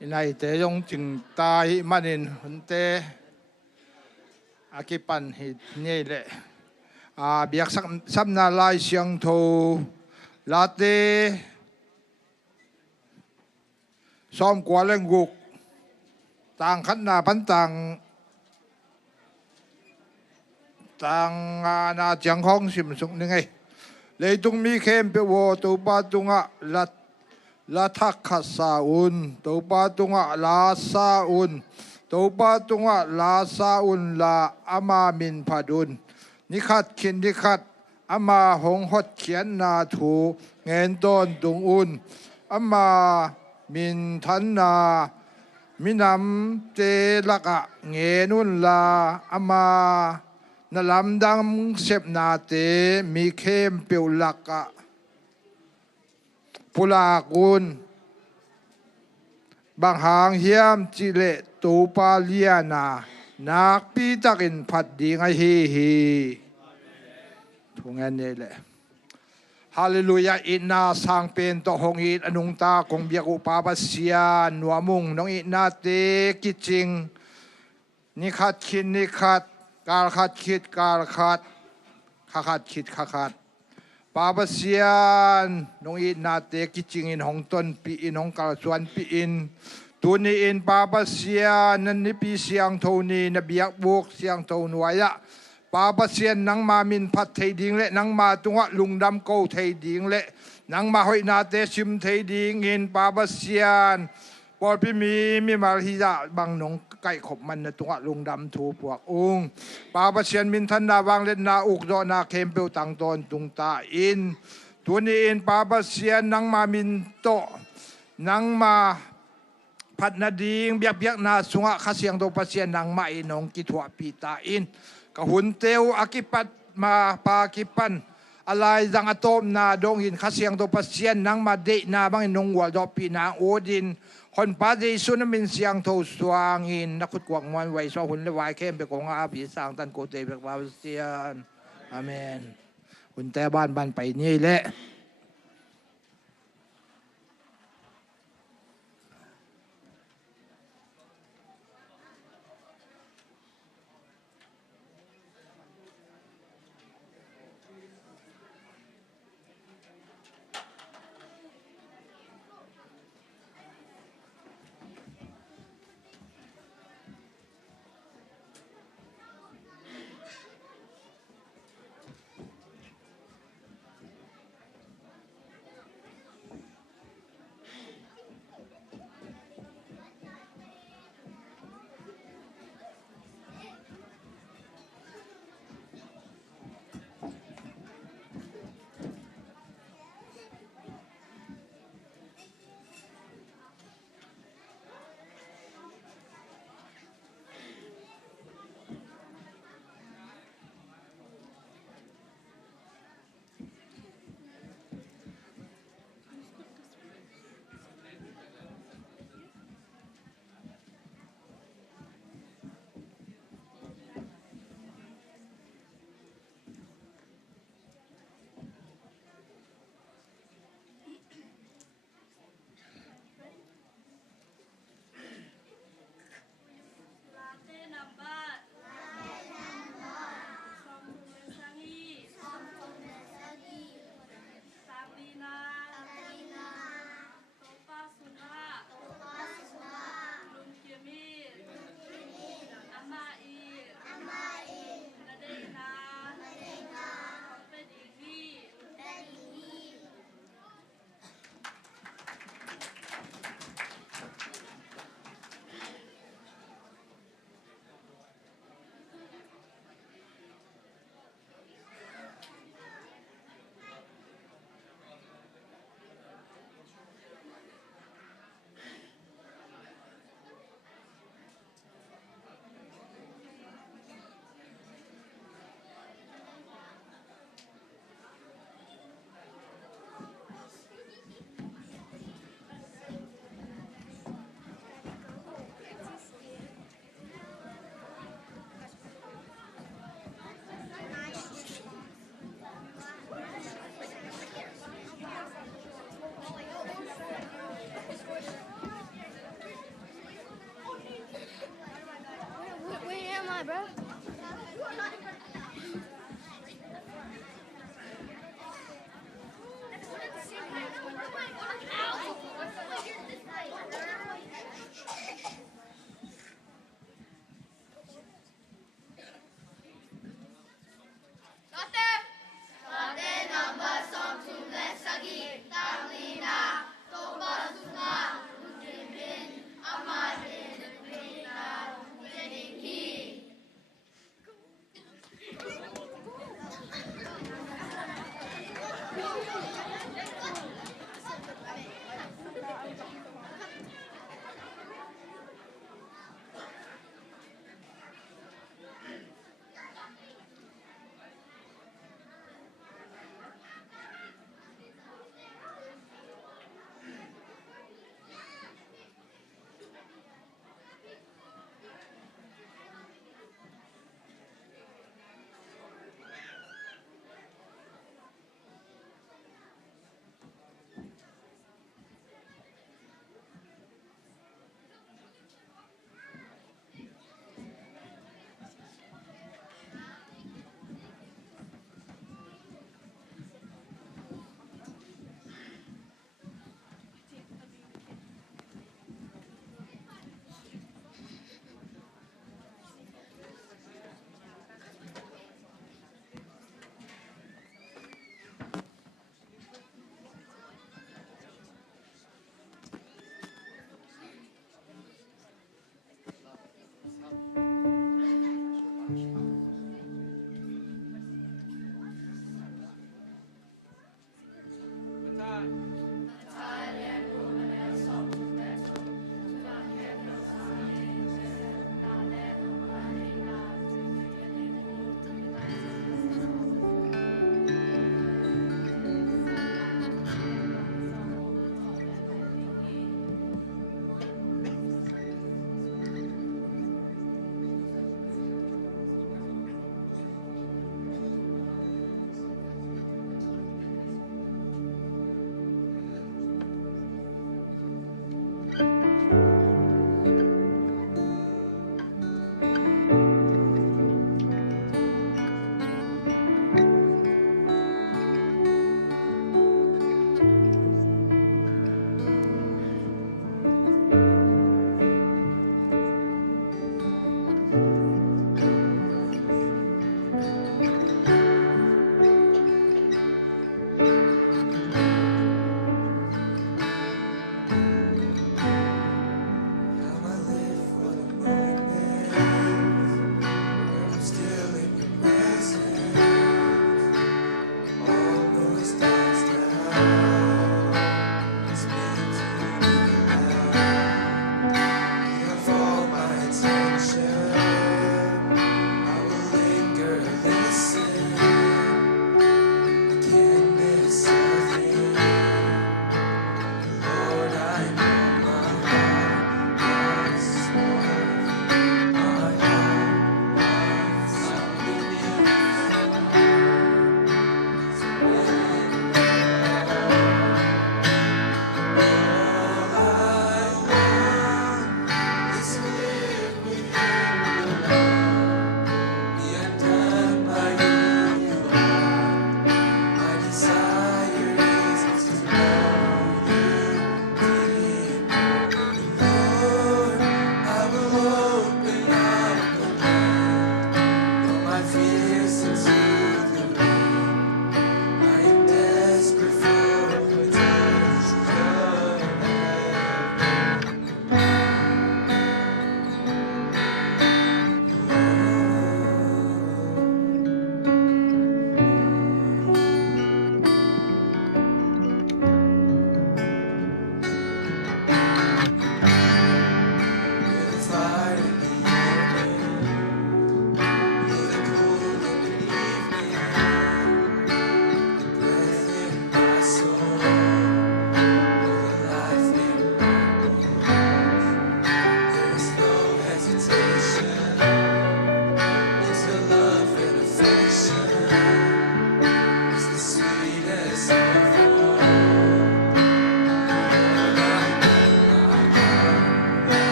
inai te yong ting tai manin hunte akipan hit nyele biak samna lai siang tho late som kwaleng guk tang khat na pan tang na chang hong sim sung ni ngai le tung mi khem pe wo to pa tunga la thak kha sa un to pa tunga la sa un to pa tunga la sa un la ama min phadun ni khat khin ni khat ama hong hot khian na thu ngen ton tung un ama min than na minam te laka nge nun la ama na lam dang sep na te mi khem peu laka pula kun bang hang hiam chi le tu pa liana nak pi takin phat ding a hi thungan ne le hallelujah ina sang pen to hong it anung ta kong biak upa pasia nuamung nong ina te kiching ni khat khin ni khat kal khat khit kal khat khat khit khat Pabasian nong ina te kiching in hong ton pi in hong kal suan pi in tuni in Pabasian nan ni pi siang thoni na biak buk siang thon waya Pabasian nang ma min phat thei ding le nang ma tunga lungdam ko thei ding le nang ma hoi na te sim thei ding in Pabasian por pi mi mal hi da bang nong kai khop man na tunga lungdam thu puak ung Pabasian min than na wang le na uk do na kem peu tang ton tung ta in tuni in Pabasian nang ma min to nang ma phat na ding biak na sunga khasiang do pasien nang ma inong ki thua pi ta in ka hun teu akipat ma pa kipan alai jang atom na dong in khasiang do pasien nang ma de na bang inong wal do pi na odin hon pa de sunamin siang tho suang in nakut kwang mon wai so hun le wai kem pe kong a pi sang tan ko te pe pa sian amen hun te banไปนี่แหละ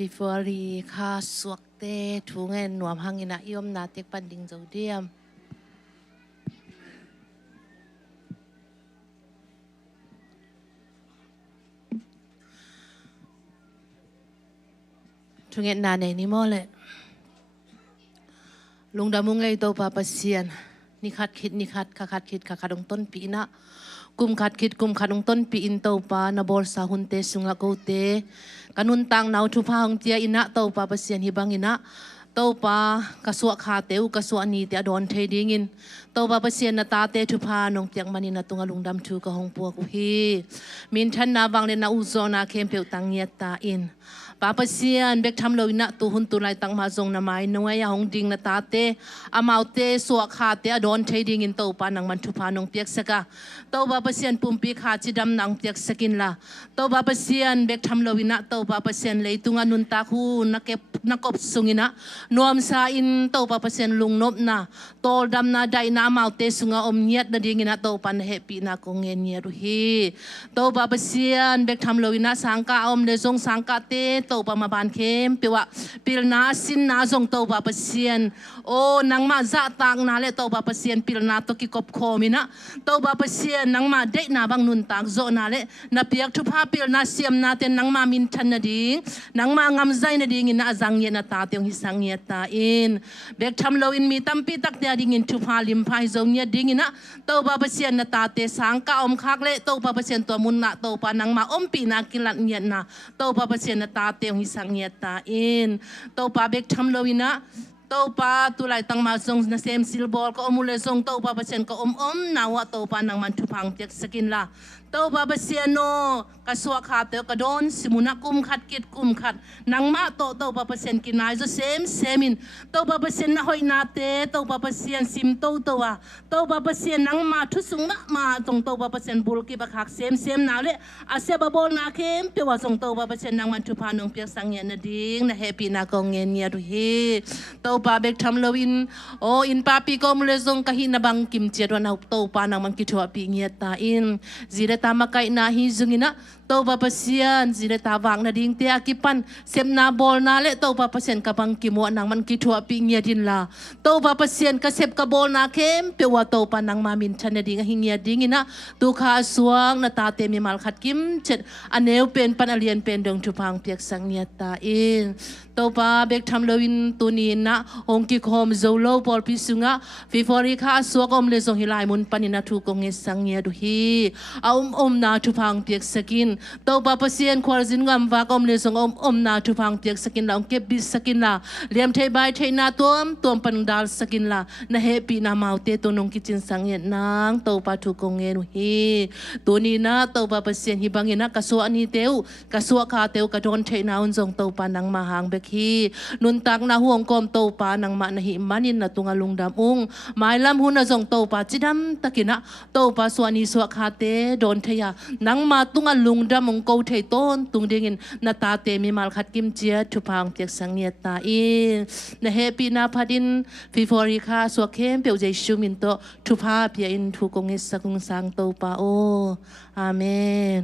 Fifori kha suak te thungen nuam hangina iom na tek panding zodiam thungen na nei ni mo le lungdamung ngai to pa pasian ni khat khit ni khat kha khat khit kha khadong ton pi na kum khat khit kum khadong ton pi in to pa na bor sa hun te sunga ko te kanun tang nau thu pa hong tia ina to pa pasian hi bang ina to pa kasua kha teu kasua ni te adon the ding in to pa pasian na ta te thu pa nong tiang mani na tunga lungdam thu ka hong pu ku hi min than na bang le na uzo na kem peu tang nya ta in Papa sian bek tham lo ina tu hun tu lai tang ma zong na mai no ya hong ding na ta te amau te suak kha te adon trading in to pa nang man thu pa nong piak saka to Papa sian pum pi kha chi dam nang piak sakin la to Papa sian bek tham lo ina to Papa sian le tunga nun ta khu na ke na kop sungina nuam sa in to Papa sian lung nop na tol dam na dai na amau te sunga om nyat na ding ina to pan happy na ko ngen nya ru hi to Papa sian bek tham lo ina sangka om le zong sangka te to pa maban kem pewa pil na sin na zong to pa pasien o nang ma za tang na le to pa pasien pil na to ki kop khomina to pa pasien nang ma de na bang nun tak zo na le na piak thu pha pil na siam na ten nang ma min than na ding nang ma ngam zai na ding in azang ye na ta teong hi sang ye ta in bek tham lo in mi tam pi tak te ding in thu pha lim phai zong ye ding ina to pa pasien na ta te sang ka om khak le to pa pasien to mun na to pa nang ma om pi na kilat nye na to pa pasien na ta te hi sang ye ta in to pa bek tham lo ina to pa tu lai tang ma zong na sem sil bol ko omule zong to pa pasien ko om na wa to pa nang man thu phang tek sakin la to pa pasien no ka suwa kha te ka don simuna kum khat kit kum khat nang ma to pa pasien kinai zo semin to pa pasien na hoi na te to pa pasien sim to wa to pa pasien nang ma thu sung ma tong to pa pasien bul ki ba khak sem na le a se ba bol na kem pe wa zong to pa pasien nang man thu pha nong pek sang ye na ding na happy na ko ngen ya ru hi to pa bek tham lo in o in pa pi ko mule zong ka hi na bang kim che ro na to pa nang man ki thwa pi nge ta in zira ta ma kai na hi zungina to pa pasien zira ta wang na ding te akipan sem na bol na le to pa pasien ka bang ki mo nang man ki thwa pi nge din la to pa pasien ka sep ka bol na kem pe wa to pa nang ma min than na ding hi nge ding ina tu kha suang na ta te mi mal khat kim chet aneu pen pan alien pen dong thu phang piak sang nya ta in to pa bek tham lo in tu ni na hong ki khom zo lo pol pi sunga fifori kha suak om le zong hilai mun panina thu ko nge sang nya du hi om na thu phang piak sakin to pa pasien khwal jin ngam wa kom le zong om na thu phang piak sakin la ke bis sakin la lem thei bai thei na tom pan dal sakin la na happy na maute to nong ki chin sang ye nang to pa thu ko nge nu hi tu ni na to pa pasien hi bangina ka so ani teu ka so kha teu ka don thei na un zong to pa nang ma hang bek hi nun tak na huang kom to pa nang ma na hi manin na tunga lungdam ung mai lam hu na zong to pa chidam takina to pa so ani so kha te don theya nang ma tunga lungdam ung ko thei ton tung dingin na ta te mi mal khat kim chia thu phang tek sang ye ta in na happy na phadin fifori kha so kem pe je shumin to thu pha pia in thu kong sakung sang to pa o amen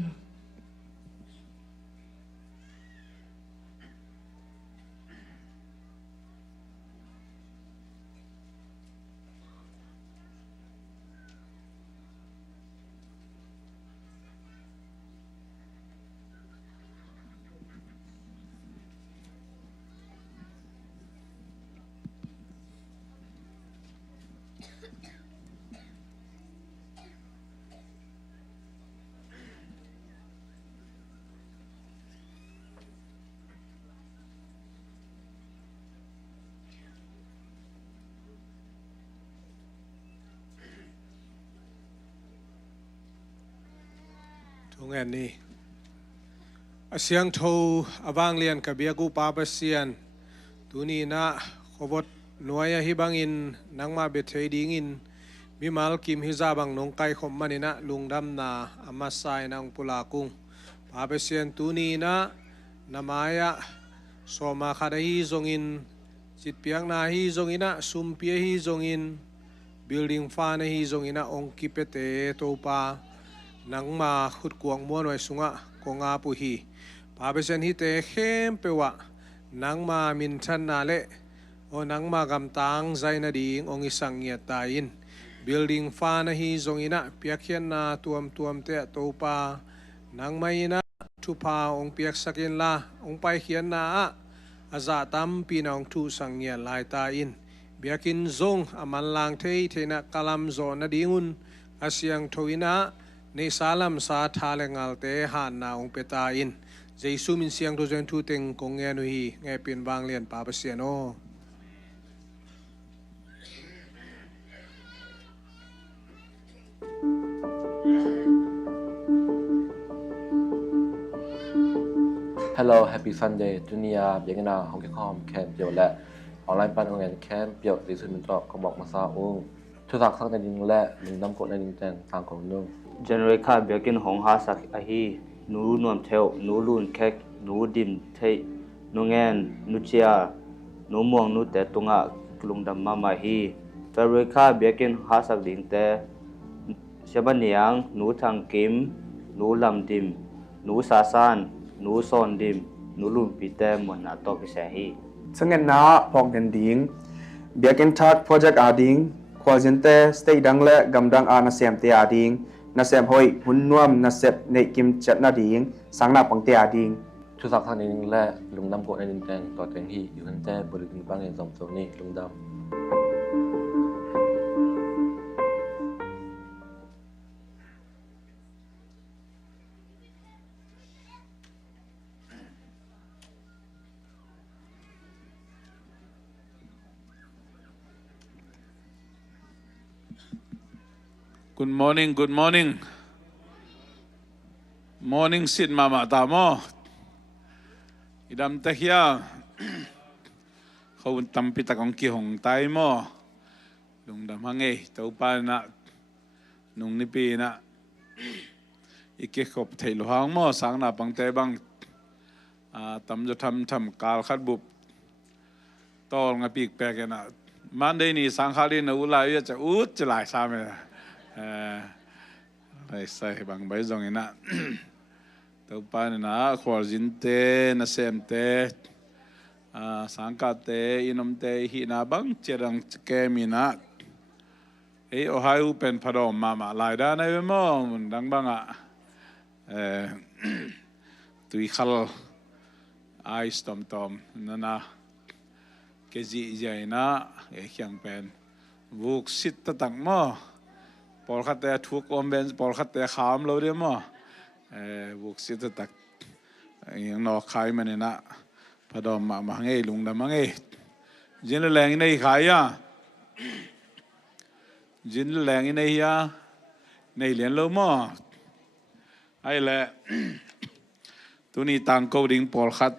Tung en ni asyang tho awang lian ka biagu pa pasian tuni na khobot noya hibangin nangma bethei dingin bimal kim hizabang nong kai khom manina lungdam na amasai nang pulakung pa pasian tuni na namaya soma khadai zongin chitpiang na hi zongina sumpia hi zongin building fa na hi zongina ongkipete topa nang ma khut kuang mo noi sunga konga pu hi pa besen hi te khem pewa นังมามินชันนาเลโอนังมากำตังใจนาดีงองอิสังเงียตาอินbuilding fa na hi zongina piakhian na tuam te to pa nang mai na thu pa ong piak sakin la ong pai khian na aza tam pinong thu sangya lai ta in biakin zong aman lang thei theina kalam zo na dingun asyang thoina nei salam sa thalengal te han na ong peta in jesu min siang do zen thu teng kong nge nu hi nge pin wang lian pa pa siano Hello, happy Sunday. Dunia biengna hongkekom camp pio le online pan ongen camp pio di sun mintok ko bok masa ung. Thu sak sak na ding le ning dam ko na ding teng tang ko nung. January kha biakin hong ha sak a hi nu nuam theo nu lun khek nu dim thei nu ngen nu chia nu muang nu te tunga klung dam ma ma hi February kha biakin ha sak ding te Shabaniang nu thang kim nu lam dim nu sa sanนูซอนดิมนูลุมปีเตมมันอาตอกิเซฮีซึ่งน้าพองเดนดิงเบียกันทัดโปรเจกต์อาดิงควาจินเตสเตย์ดังและกำดังอานาเซมเตอาดิงนาเซมหอยหุ่นนวมนาเซบในกิมจัดนาดิงสังนาปังเตอาดิง Thu sak sak na ding le lung dam ko na ding teng to teng hi yu han te bul ding bang en som som ni lung dam. Good morning, good morning. Morning sit mama tamo. Idam tahya. Kau tampi takong kihong tay mo. Lung damhange tau pa na nung nipi na. Ikikop thay luhang mo sang na pang tebang tam jo tham kal khat bup. Tol nga pik pek na. Monday ni sang khali na ulay ya cha ut chalai sa me. Sai bang bai zong ina tau pa na khwarjin te na sem te sangka te inom te hi na bang cherang ke mina ei ohio pen phadom mama lai da nai mo mun dang bang a tui khal ai tom na ke ji jaina e kyang pen vuk sit ta tang mo Paul khát te thuốc ôm bên Paul khát te khám lâu đi mà buộc xịt tắc những nó khai mà nên á bắt đầu mà nghe lùng đam mà nghe dính lẹng này khai à dính lẹng này à này liền lâu mà hay là tu ni tăng câu đỉnh Paul khát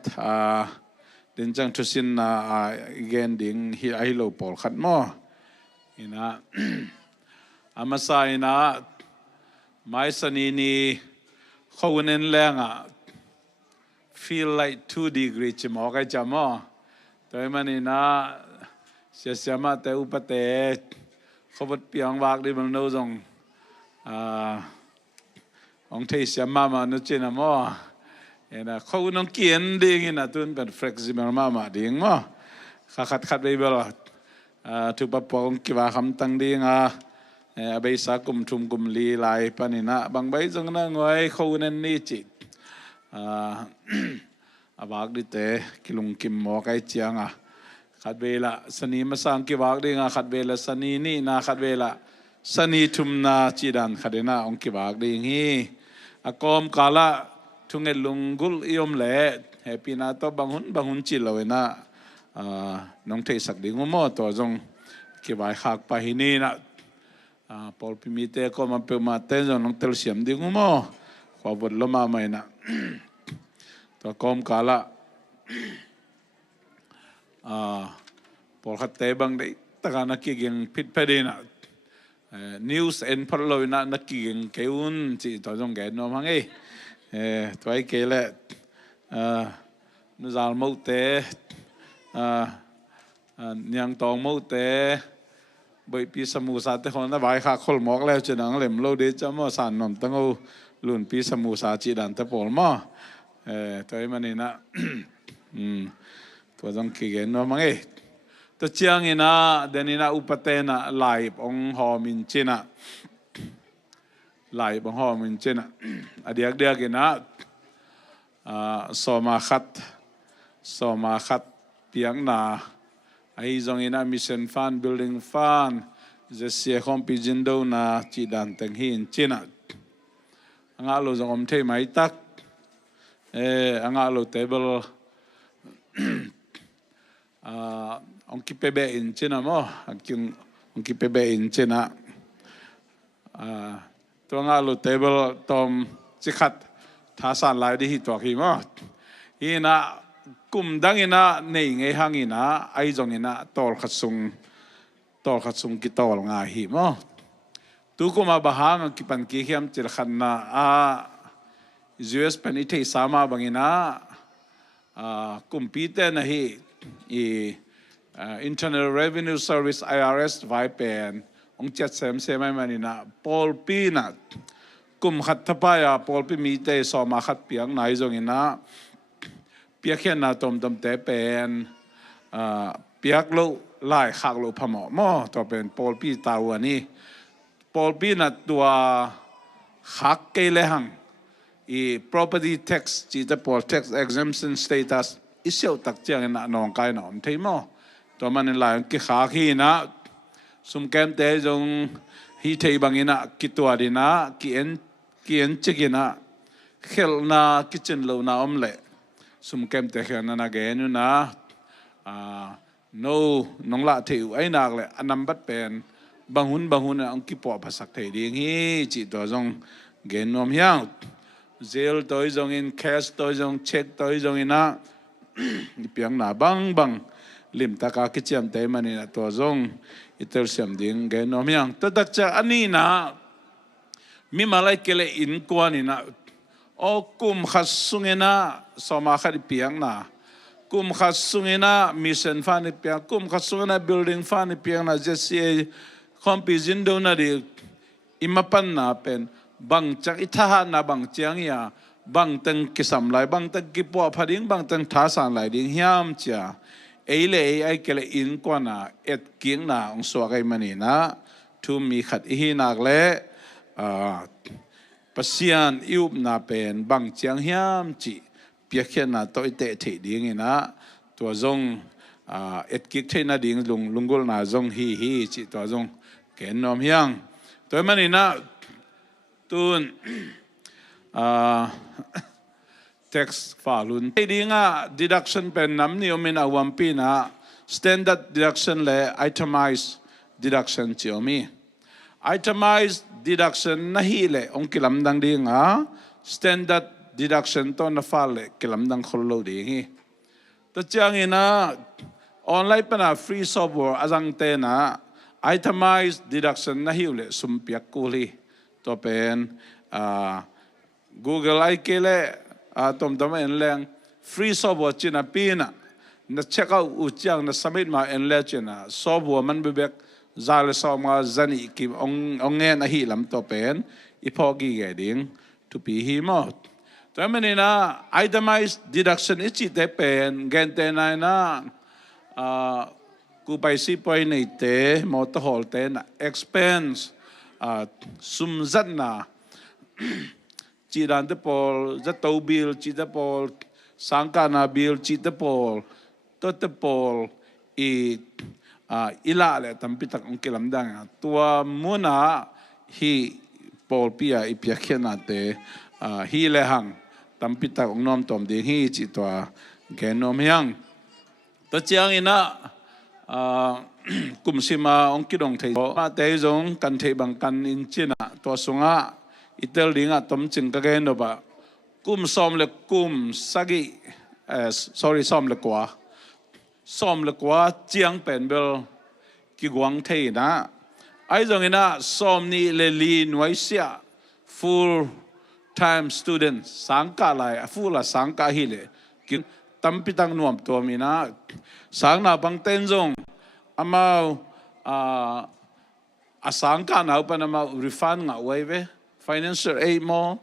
đến trang thu xin gen đỉnh hi ai lâu Paul khát mà ina Amasay na may sanini kawunin lang feel like 2 degrees chimo kay chamo toy manina siya te upate kawat piang wak di bang no zong ong tay siya mama no china mo ena kawunong kien ding ina tun pen flexible mama ding mo kakat bebel tupapong kiwa kamtang ding abai sa kum thum kum li lai panina bang bai jong na ngoi khounen ni chi abak di te kilung kim mo kai chianga khat bela sani masang ki wak ding khat bela sani ni na khat bela sani thum na chi dan khadena ong ki wak ding hi akom kala thungel lungul iom le happy na to bangun chi lawena nong thei sak ding mo to jong ki bai khak pa hi ni na Paul pimite ko mapemate jo nong tel siam ding mo khawot loma mai na to kom kala Paul khatte bang dei taka nakiging pit pedina news en parlo na nakiging keun chi to jong ge no mangi toy kele nu zal mo te nyang tong mo te bởi pi samu sa te hon na vai kha khol mok le chenang lem lo de chamo san nom tango lun pi samu sa chi dan te pol ma toy manina tua jong ki gen no mangai to chiang ina denina upatena live ong homin china live ong homin china adiak dia gina soma khat piang na ai zong ina mission fan building fan jesia khom pi jindo na chi dan teng hin china anga lo zong om thei mai tak anga lo table ông kịp bè in trên nào mà ông kịp bè in trên à tôi nghe lúc table tom chỉ khát thả sản lại đi hít toạc hi mà hi na cùng đăng ina nei ngay hang ina ai giống ina tol khát sung kí tol ngay hi mà tu cũng mà bahang ang kipan kí hiam chỉ khăn na US pen ithei sama bang ina compete na hi Internal Revenue Service IRS vai pen ong chat sem mai manina Paul Pina kum khat thapaya Paul Pi mi te so ma khat piang nai zong ina piak hian na tom te pen piak lo lai khak lo phamo mo to pen Paul Pi taw ani Paul Pi na tua khak ke le hang property tax chi ta Paul tax exemption status isiau tak chiang na nong kai na om thei mo to man la ki kha khi na sum kem te jong hi thei bangina ki tua dina ki en chikina khel na kitchen lo na om le sum kem te khana na ge nu na no nong la theu ai nak le anam bat pen banghun ang ki po phasak thei ding hi chi to jong gen nom hyang zel toy jong in cash toy jong check toy jong ina piang na bang lim taka ki chiam te mani na to zong itel siam ding ge nom yang tadak cha ani na mi malai kele in kwani na o kum khasungena soma khari piang na kum khasungena mission fan piang kum khasungena building fan piang na jesi khompi jindo na di imapan na pen bang chak itha na bang chiang ya bang teng kisam lai bang teng kipo phading bang teng thasan lai ding hiam cha eile ai kele in kwana et king na ong so kai mani na thu mi khat hi nak le pasian iup na pen bang chiang hiam chi piakhen na toi te the ding ina to zong et kik the na ding lungul na zong hi chi to zong ken nom hiang toy mani na tun tax falun dinga deduction pen nam ni omin awampi na standard deduction le itemized deduction chiomi itemized deduction na hi le ong kilam dang dinga standard deduction to na fal le kilam dang kholo ding hi to chang ina online pana free software azang te na itemized deduction na hi le sumpiak kuli to pen Google ai kele tom en leng free software china pina na check out uchang na submit ma en le china software man bebek zal soma zani ki ong nge na hi lam to pen ipogi geding to be hi mo to menina itemized deduction ichi te pen gente na ku pai si point nei te motor hall te na expense sumzat na chỉ đàn tới Paul rất tàu bill chỉ tới Paul sáng cả na bill chỉ tới Paul tới Paul ila le tam pitak ang kilam dang tua muna hi Paul pia ipia khena te hi le hang tam pitak ang nom tom ding hi chỉ tua genom yang to chiang ina kum sima ong kidong thei ma te jong kan thei bang kan in china to sunga itel dinga tom ching ka gen ba kum som le kum sagi som le kwa chiang pen bel ki guang thei na ai jong ina som ni le li noi sia full time student sangka lai full la sangka hi le ki tampitang nuam to mina sang na bang ten jong amau asangka na pa na refund nga wave financial aid mo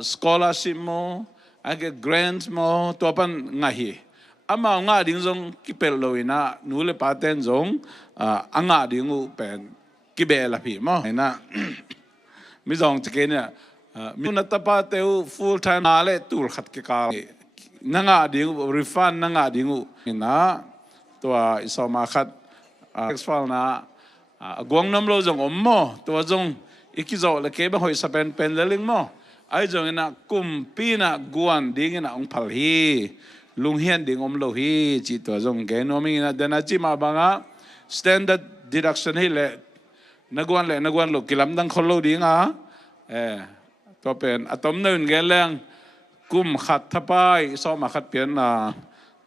scholarship mo age grants mo to pan nga hi ama nga ding zong kipel loina nu le paten zong anga ding u pen kibela phi mo na mi zong chike ne mi na tapa teu full time na le tur khat ke ka nanga ding refund nanga ding u na to isoma khat sexual na guang nam lo zong mo to zong ikizo le ke ba hoi sa pen leling mo ai zong na kum pi na guan ding na ong phal hi lung hian ding lo hi chi to zong ge no mi na dana chi ma banga standard deduction hi le nagwan lo kilam dang kholo ding to pen atom neun ge leng kum khat thapai so ma khat pian na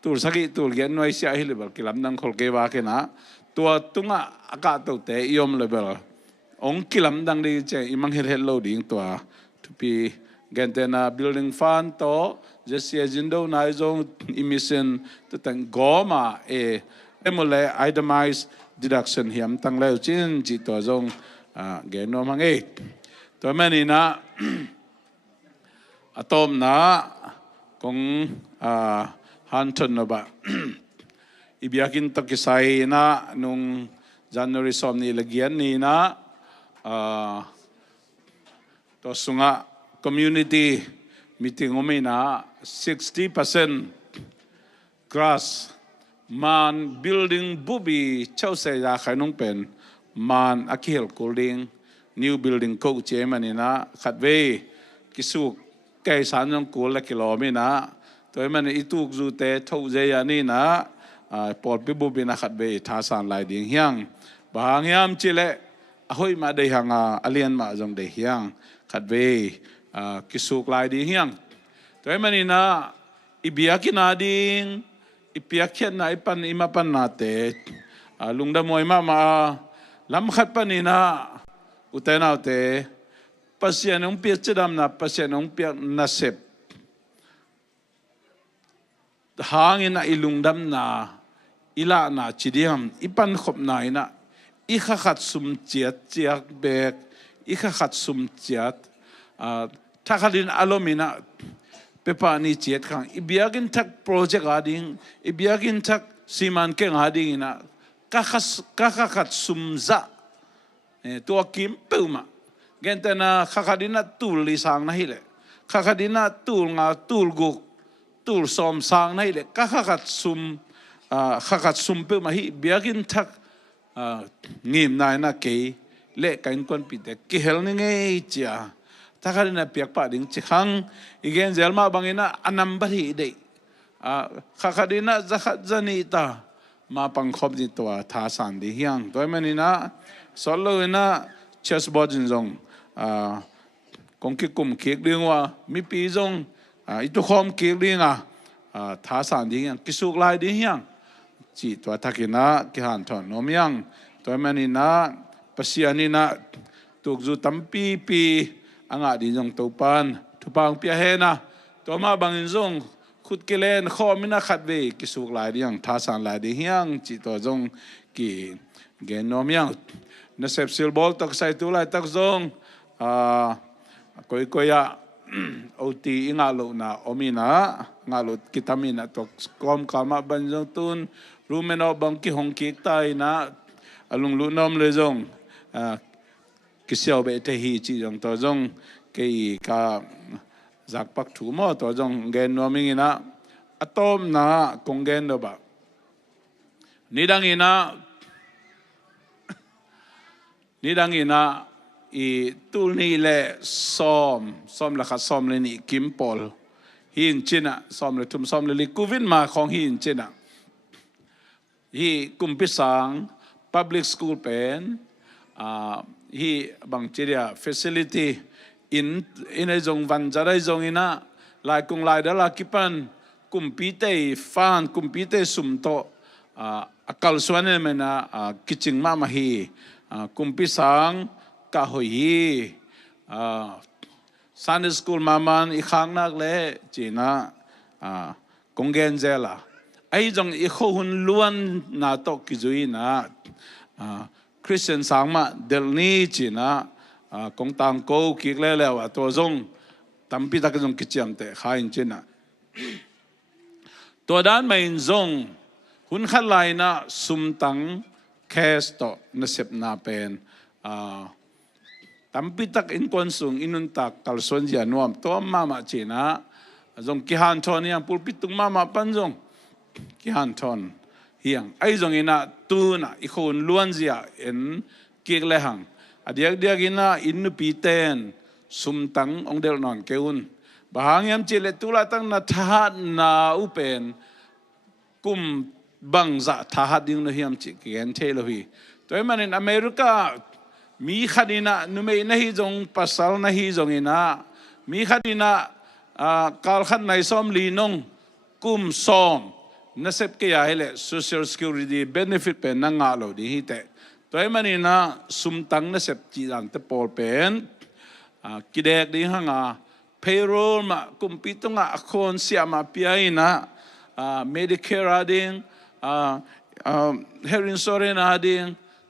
tur sagi tur gen noi sia hi le bal kilam dang khol ke wa ke na tua tunga aka to te yom level ong kilam dang di che imang hel lo ding tua to be gentena building fund to just as indo na zong emission to tang goma emole itemized deduction hiam tang leo chin chi to zong geno mangai to mani na atom na kong hanton no ba ibiakin to kisai na nung January som ni lagian ni na to sunga community meeting umina 60% grass man building bubi chause ya khainung pen man akhil cooling new building ko che manina khatwe kisuk kai sanong kul la kilomina to man ituk zu te thau je ya ni na port bi bubi na khatwe tha san lai ding hyang bang yam chile ahoi ma dei hanga alian ma jong dei hyang khatwe kisuk lai di hyang to manina ibiakin ading ipiakyan na ipan imapan nate lungda mo ima lamkhat panina utena ute pasyan ng piachidam na pasyan ng piak nasep hangin na ilungdam na ila na chidiam ipan khop na ina ikhakat sumchiat chiak bek ikhakat sumchiat takhalin alomina pepa ni chiat kang ibiagin tak project ading ibiagin tak siman keng ading ina kakakat sumza to kim puma gentena kakadina tul lisang na hile kakadina tul nga tul guk tul som sang na hile kakakat sum puma hi biagin tak ngim na ke le kain kon pite kihel ni ngai chia takalina piak pa ding chikhang igen zelma bangina anambari de khakadina zakhat zanita ma pangkhop ni to tha san di hyang toy manina solo ina chessboard jong kongki kum kek dingwa mi pi jong itu khom kek dinga tha san di hyang kisuk lai di hyang chi to thakina ki han thon nomyang toy manina pasianina tukju tampi pi anga di jong topan thupang pia hena toma bangin jong khut kelen khomina khatwe kisuk lai diang tha san lai di hyang chi to jong ki genom yang na sepsil bol tak sai tu lai tak jong koya oti ingalo na omina ngalo kitamina to kom kalma ban jong tun rumeno bang ki hong ki tai na alung lu nom le jong kisiao be te hi chi jong to jong ke ka zak pak thu mo to jong gen no ming ina atom na kong gen do ba nidang ina i tul ni le som la kha som le ni kimpol hin china som le tum som le kuvin ma khong hin china hi kumpisang public school pen hi bang chiria facility in a jong van jarai jong ina lai kung lai da la kipan kumpite fan kumpite sumto akal swane mena kitching ma hi kumpisang ka hoi Sunday school maman ikhang nak le china konggen zela ai jong i khon luan na to kizui na Christian sangma delni china kong tang ko kikle lewa to zong tampi tak jong kichiam te khain china ตัวด้านไม่จงหุ่นขัดลายนะสุมตังแคสโตนเสพนาเป็นตัมปิตักอินคอนซุงอินุนตักกัลส่วนเจียนวมตัวมามาจีนะจงกิฮันทอนยังปุลปิตุงมามาปันจงกิฮันทอนเฮียงไอจงอินะตูนะอีคนล้วนเจียเอ็นเกียกเลหังอดียกเดียกินะอินุปีเตนสุมตังองเดลนอนเกอุนบางยามเจเลตุลาตั้งนาทัดนาอุเป็นกุมบังจะทัดดิ้งโนฮิมจิเกนเทโลฮีตัวมันในอเมริกามีคดีนะนุเมย์นะฮิจงปัสสาวนะฮิจงอินะมีคดีนะการขัดในซ้อมลีนงกุมซ้อมนั่นเสพเกียร์ให้เลย social security benefit เป็นนังงาโลดีฮิเตตัวมันในนะสุมตังนั่นเสพจีรันเตปอลเป็นกิเลสดีฮังpayroll มากุมปิตุงะคนเสียมาพิจารณาMedicare ดิ้งhealth insurance ดิ้ง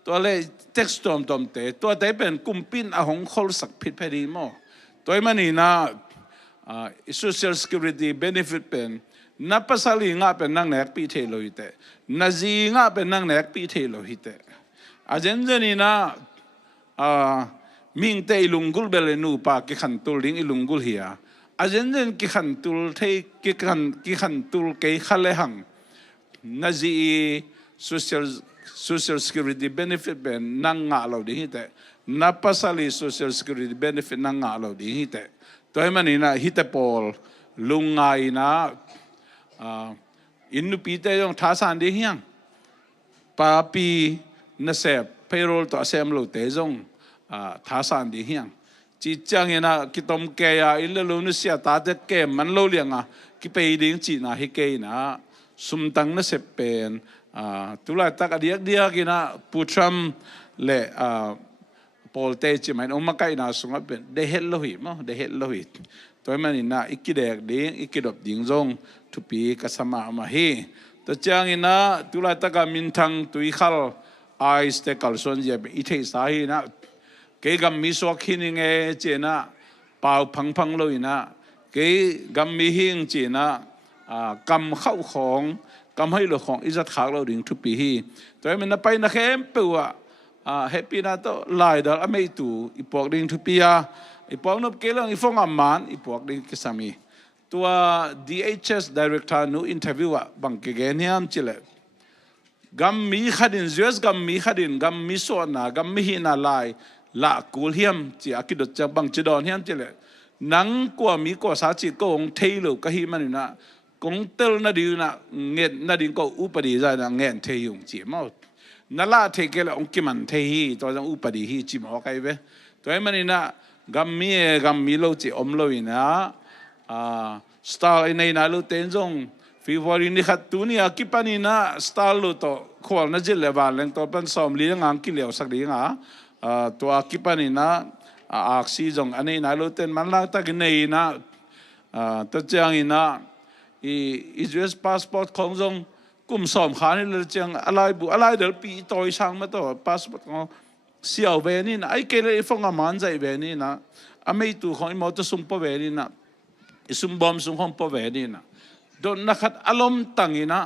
ตัวเล่ tax ตอมเตะตัวเตะเป็นกุมปินอาหงคอลสักผิดพอดีมั้งตัวมันนี่นะsocial security benefit เป็นนับภาษาลิงะเป็นนั่งแนกปีเทโลหิตนับจีงะเป็นนั่งแนกปีเทโลหิตอาจารย์นี่นะมิงเตลุงกุลเบลนูปากิขันตุลลิงอิลุงกุลเฮียอาจารย์กิขันตุลเทกิขันตุลเกยขัลเลหังนาจี social security benefit เป็นนั่งงาเราดีฮิตนับภาษาลิ social security benefit นั่งงาเราดีฮิตตัวมันนี่นะฮิตปอลลุงไงนะอินนุปีเตยองท้าสานดีเฮียงปาปีนัเซป payroll ตัวเซมโลเตจงท้าสานดีเฮียงจีจังเงนะกิตอมเกยอิลลูนุเซียตาเตเกมันโลเลียงกิไปดิ้งจีนะฮิเกยนะสุมตังนัเซปเป็นตุลาตักอดียกเดียกินะปูทรัมเล่ปอลเตจิมันอมกายนะสุงเป็นเดเฮลโลหิมั้งเดเฮลโลหิตัวมันนี่นะอิกิเดกดิ้งอิกิดบดิ้งจงทุปีกัสมามาฮีตัวจังเงนะตุลาตักมินทังตุยขัลไอสเตกัลส่วนเจ็บอิเทสาฮีนะเกยกัมมิสวกหินิงเจนะเป่าพังเลยนะเกยกัมมิหิงเจนะกัมเข้าของกัมให้หลวของอิจัดขากเราดิ่งทุกปีฮีตัวมันนับไปนักเข้มปัวเฮปปี้นะโตไล่ดอลอเมตูอีปอกดิ่งทุกปีอีปอกนับเกลังอีฟงอามันอีปอกดิ่งกิสามีตัว DHS Director นูอินเทอร์วิวบังเกเกเนียมจิเลกัมมีขัดินเจสกัมมีขัดินกัมมีโซนากัมมีหินาไลละกูเฮียมจีอากิดจะบังจีดอนเฮียมจีเลยนังกว่ามีกว่าสาจิก็องเทยลูกก็ฮีมันอยู่นะกงเตลนาดิวนะเงินนาดินก็อุปดีใจนะเงินเทยุงจีมานั่นละเทเกลองกิมันเทฮีตัวจังอุปดีฮีจีมาใครเว้ตัวมันนี่นะกัมมีโลจีอมโลยนะสตาร์ในนาลูเตนจงฟีวอรินิขัดตุนีอากิปันินะสตาร์ลูโตขวานนั่นจิเลบาลเลงตัวเป็นสอมลีงอังกิเลวสักดีงะตัวกิปันินะอักซีจงอันนี้นาลูเตนมันลักตะกินในนะตัวเจ้าอินะอีจูเอสพาสปอร์ตของจงกุมสอมขานี่เลยจังอะไรเดี๋ยวปีต่อยช่างมาตัวพาสปอร์ตของเสี่ยวเวนี่นะไอ้เกลือฟงอามันใจเวนี่นะอเมริกาของอิมอตสุมปเวนี่นะอิสุมบอมสุมของปเวนี่นะโดนนักขัดอารมณ์ตั้งอินะ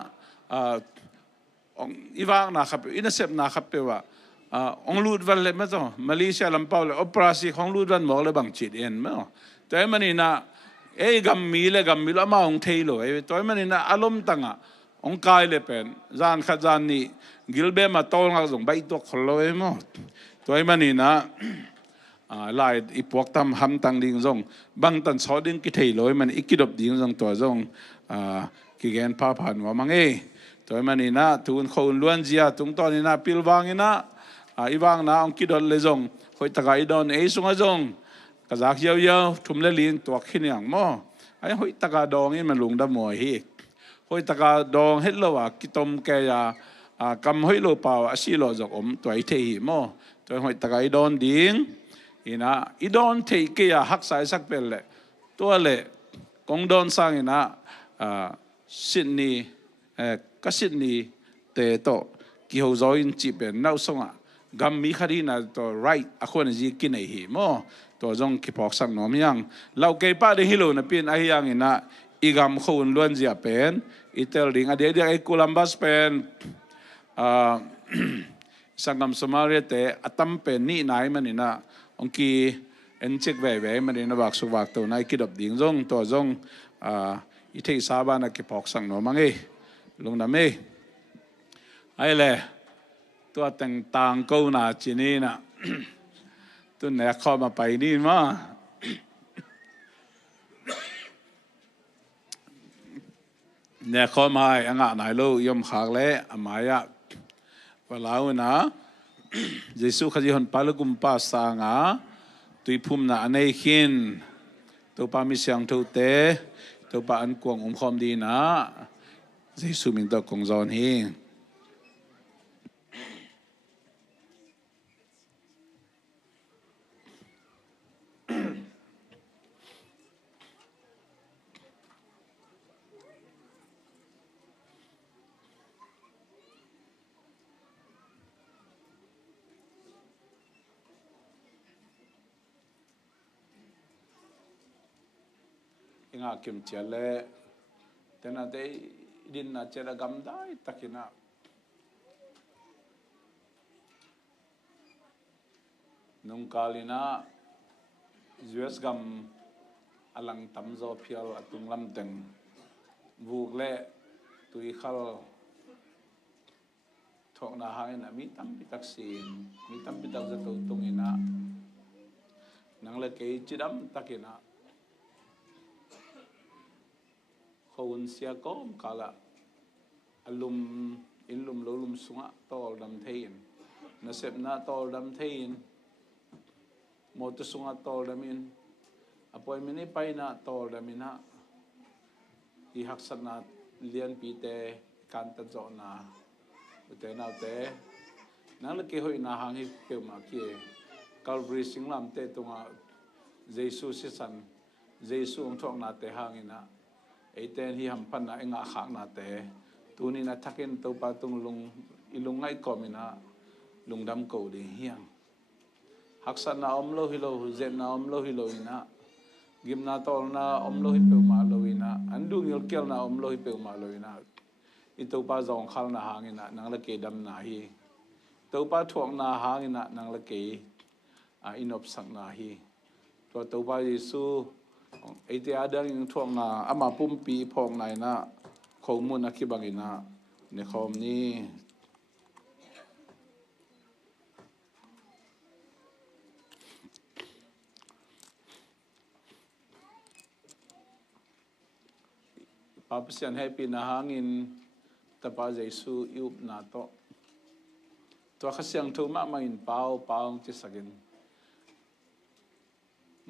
อีวางนะครับอินเซปนะครับเปว่าองลูดวันเล็บมั้งจ้ะมาเลเซียลำเปาเลยอปราซีของลูดวันหมอกเลยบางจีดเอ็นมั้งแต่มันนี่นะกัมมีแล้วมาองเทยเลยตัวมันนี่นะอารมณ์ตั้งองกายเลยเป็นจานขัดจานนี่กิลเบมาโตงก็ส่งใบตัวคนเลยมั้งตัวมันนี่นะลายอีพวกทำฮัมตังดิ้งจงบางตันสอดิ้งกิเทยเลยมันอีกิดบดิ้งจงตัวจงกิเกนพาผ่านว่ามังตัวมันนี่นะทุนคนล้วนเจียตุงตอนนี้นะพิลวางนะอีวางนะองกิดเลยจงคอยตะไคร้ดอนสุงจงกระจากเยอะๆทุ่มเลี้ยงตัวขี้อย่างมั้งไอ้คอยตะกาดองนี่มันลุงดำมวยฮีคอยตะกาดองเฮ็ดแล้วว่ากิตมแกยากำให้โลเปล่าอาชีโลจกตัวไอ้เทหีมั้งตัวคอยตะกาดอนดิ้งนะอีดอนเทกียหักสายสักเป็นเลยตัวเลยกงดอนสร้างนะซิดนีย์ก็ซิดนีย์เตะโตกี่หัวใจอินจีเป็นน่าสงะกัมมีคดีน่ะตัวไรอะคนจีกินไอ้หิมตัวจงคิดพอกสักหน่อมยังเราเก็บป้าได้ฮิโลนะเป็นไอ้ยังนะ igam khun luan zia pen itel ding ade dia ai Columbus pen sangam Somalia te atam pen ni nai manina ongki en check ve manina wak su wak to nai kidop ding zong to zong i thei sabana ki pok sang no mangi lungna me ai le to tang tang ko na chini na tu ne kho ma pai ni ma ne kho mai anga nai lo yom khak le amaya walau na Jesu khaji hon palugum pa sanga tui phum na anei khin to pa mi siang thu te to pa an kuang khom di na Jesu min to kong zon hi inga kim chale tena te din na chela gam dai takina nung kalina US gam alang tamzo phial atung lam teng vuk le tui khal thok na hain na mi tam pitak sin mi tam pitak za to tungina nang le ke chidam takina khawun sia kom kala alum inlum lolum sunga tol dam thein nasep na tol dam thein motu sunga tol damin appointment ni paina tol damina i haksat na lian pite kanta zo na ute na te nang le ke hoi na hang hi pe ma ki Calvary singlam te tunga Jesu sisan Jesu ong thok na te hangina eiten hi hampan na enga khak na te tuni na thakin to pa tung lung ilungai komina lungdam ko de hiang haksan na omlo hilo zen na omlo hilo ina gimna tol na omlo hi pe ma lo ina andung yol kel na omlo hi pe ma lo ina ito pa zong khal na hangina nang la ke dam na hi to pa thuak na hangina nang la ke inop sak na hi to pa Yesu ite adang yung thuak na ama pumpi phong nai na khomun na kibangina ne khom ni papasian happy na hangin tapa Jesu iup na to khasyang thuma main pau ti sagin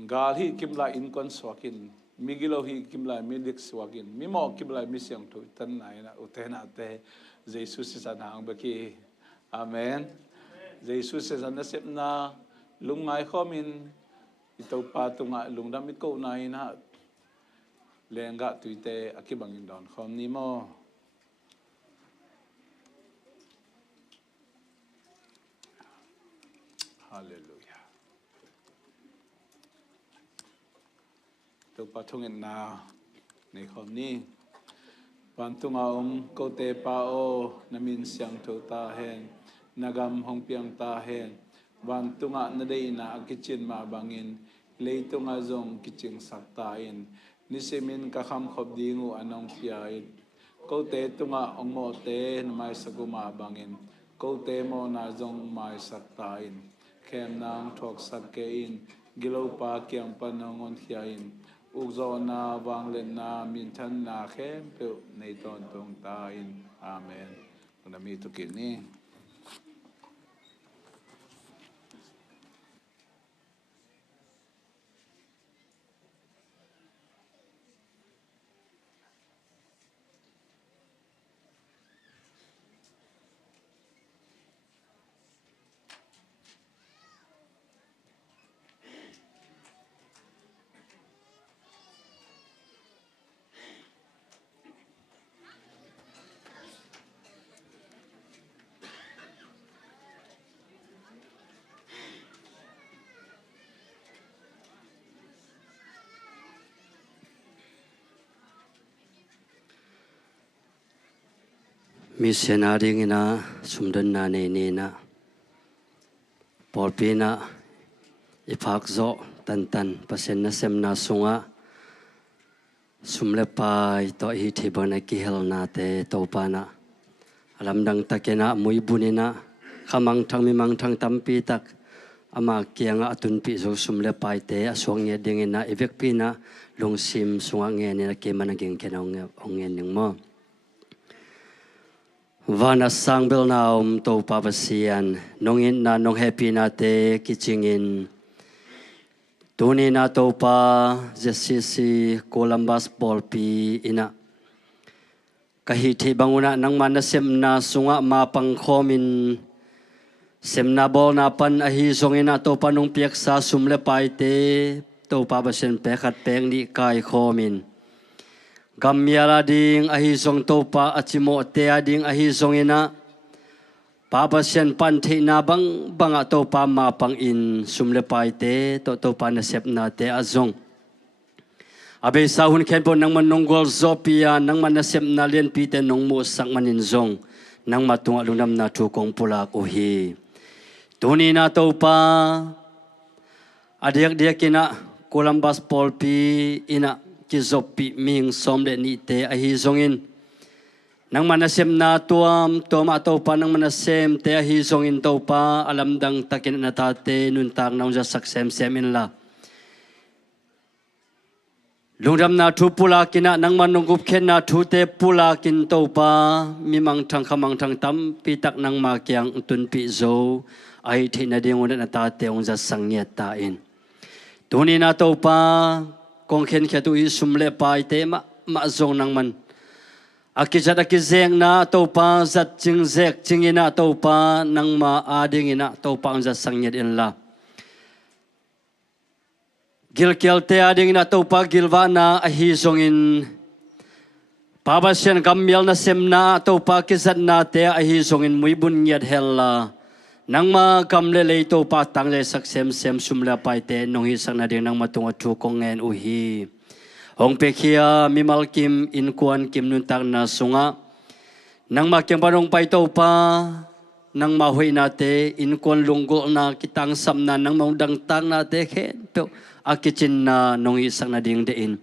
gal hi kimla in kon swakin migilo hi kimla midik swakin mimo kimla misyang thu tan nai na utena te Jesu si san hang baki amen Jesu si san nasep na lungai khomin ito pa tunga lungdam ko nai na lenga tuite akibangin don khom ni mo hallelujah to pathungin na nei khom ni pantunga ko te pa o namin siang tho ta hen nagam hong piang ta hen bantunga na dei na akichin ma bangin leitunga zong kiching sakta in nisemin ka kham khop dingu anong piai ko te tunga ongmo te namai saguma bangin ko te mo na zong mai sakta in khem nang thok sak ke in gilopa kyang panongon hiain ukzo na wanglen na mintan na khem pe nei ton tong ta in amen nami to kini missionary na sumdan na na polpina ipakzo tan pasen na sem na sunga sumlepai to hi thibana kihel na te topana alam dang takena muibunina khamang thang mimang thang tampi tak ama kianga atun pi zo sumlepai te aswang ye dingena evek pina lungsim sunga nge ne ke managing kenong ongen ning mo Vana sangbel na to papasian nongin na nong happy na te kichingin tuni na to pa JCC Columbus Polpi ina kahiti banguna nang manasem na sunga mapang khomin sem na bol na pan ahi songin na to panong piak sa sumle pai te to papasian pekat peng ni kai khomin Gamyala ding ahisong topa at simo te ading ahisong ina papasyan panthi na bang topa mapang in sumlepay te to topa na sep na te azong abe sahun ken po nang manunggol zopia nang manasep na lian pite nong musak maninzong nang matunga lunam na tukong pulak uhi tuni na topa adiak kina Columbus Polpi ina kizopi ming somde ni te ahizongin nang manasem na tuam ato pa nang manasem te ahizongin to pa alamdang takin na tate nuntang na unja saksem semin la lungdam na tu pula kina nang manunggup ken na tu te pula kin to pa mimang thang khamang thang tam pitak nang makyang tun pi zo ai thi na ding na tate unja sangyet ta in tuni na to pa kong khen khatu i sumle pai te ma zong nang man akizat akizeng na to pa zat ching zek chingina to pa nang ma ading ina to pa ang sangyet in la gil kel te ading ina to pa gilwa na ahi zongin pabasyan kamyal na sem na to pa kizat na te ahi zongin muibun yat hella nang ma kamle le to pa tang le saksem sem sumla pai te nong hi sang na ding nang matunga thu kong ngen uhi hong pe khia mimal kim in kuan kim nun tang na sunga nang ma kyang panong pai to pa nang ma hui na te in kuan lunggol na kitang sam na nang maudang tang na te khen pe akichin na nong hi sang na ding de in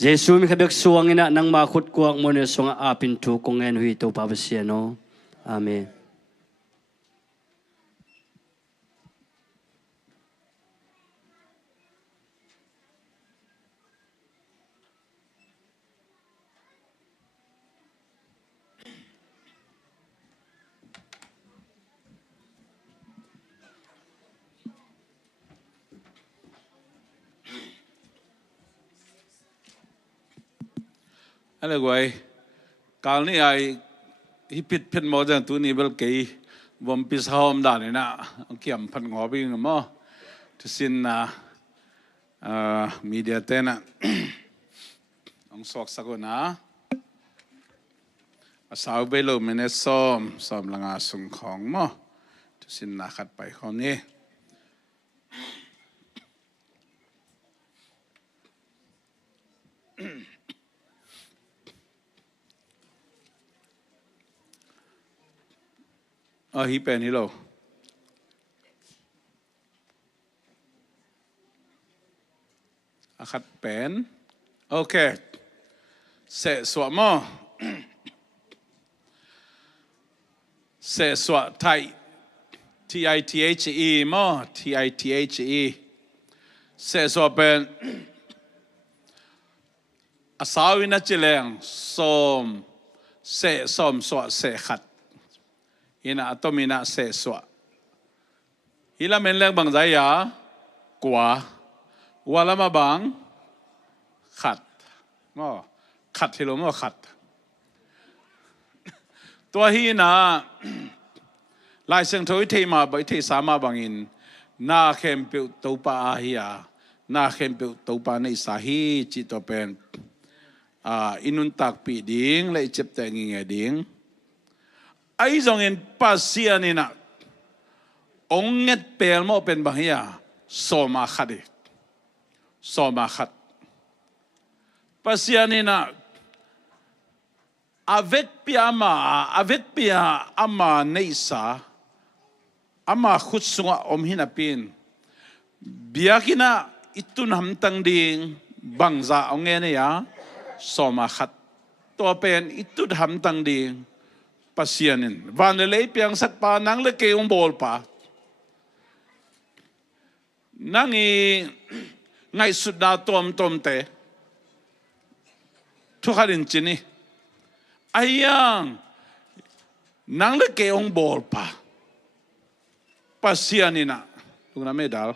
Jesu mi khabek suang ina nang ma khut kuang mo ne sunga apin thu kong ngen hui to pa basiano amen Ala guai kal ni ai hipit phet mo jang tu ni bel kei bom pis hom da ni na kiam phan ngo bi mo to sin na media tena ong sok sakuna asaw belo mene som langa sung khong mo to sin na khat pai khom ni hi pen hi lo akhat pen okay se swa mo se swa thai TITHE mo TITHE se swa pen asawina chileng som se som swa se khat ina atomina se swa ila menleng bang zaya kwa wala ma bang khat mo khat hilo mo khat to hi na lai seng thoi thei ma bai thei sama bangin na khem pe to pa ahia na khem pe to pa nei sa hi chi to pen inun tak pi ding lai chep te ngi ding ai zong in pasian ina onget pel mo pen bahia soma khadi soma khat pasian ina avet pia ama neisa ama khutsunga hinapin biakina itun hamtang ding bangza ongene ya soma khat to pen itut hamtang ding pasianin vanele piang sat pa nang le ke bol pa nangi ngai sudna tom te thukarin chini ayang nang le ke bol pa pasianina tungna medal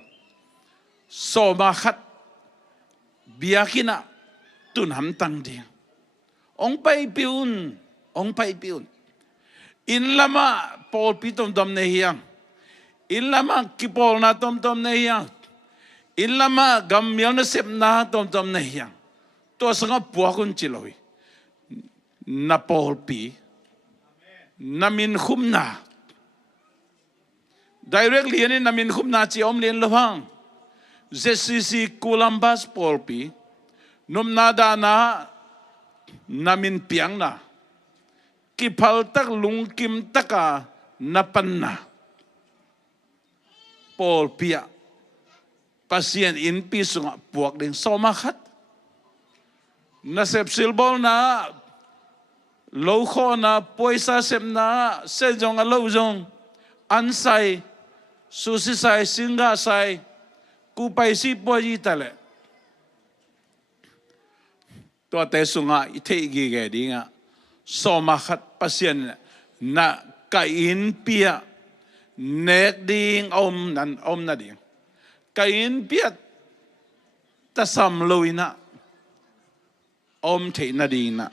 soma khat biakina tun hamtang ding ong pai piun in lama pol pitom dom ne hiang in lama kipol na tom ne hiang in lama gamyal na sep na tom ne hiang to sanga puakun chiloi na pol pi namin khumna directly ani namin khumna chi om len lovang ZCC Columbus Polpi num nada na namin piang na kipal tak lungkim taka napan na Polpia pasien in pisung puak ding somakat nasep silbol na loko na poisa sep na sejong alojong ansai susisai singa sai kupai si poji tale to te sunga ite gi ge dinga soma khat pasien na kain pia nek ding om na ding kain pia tasam loina om the na ding na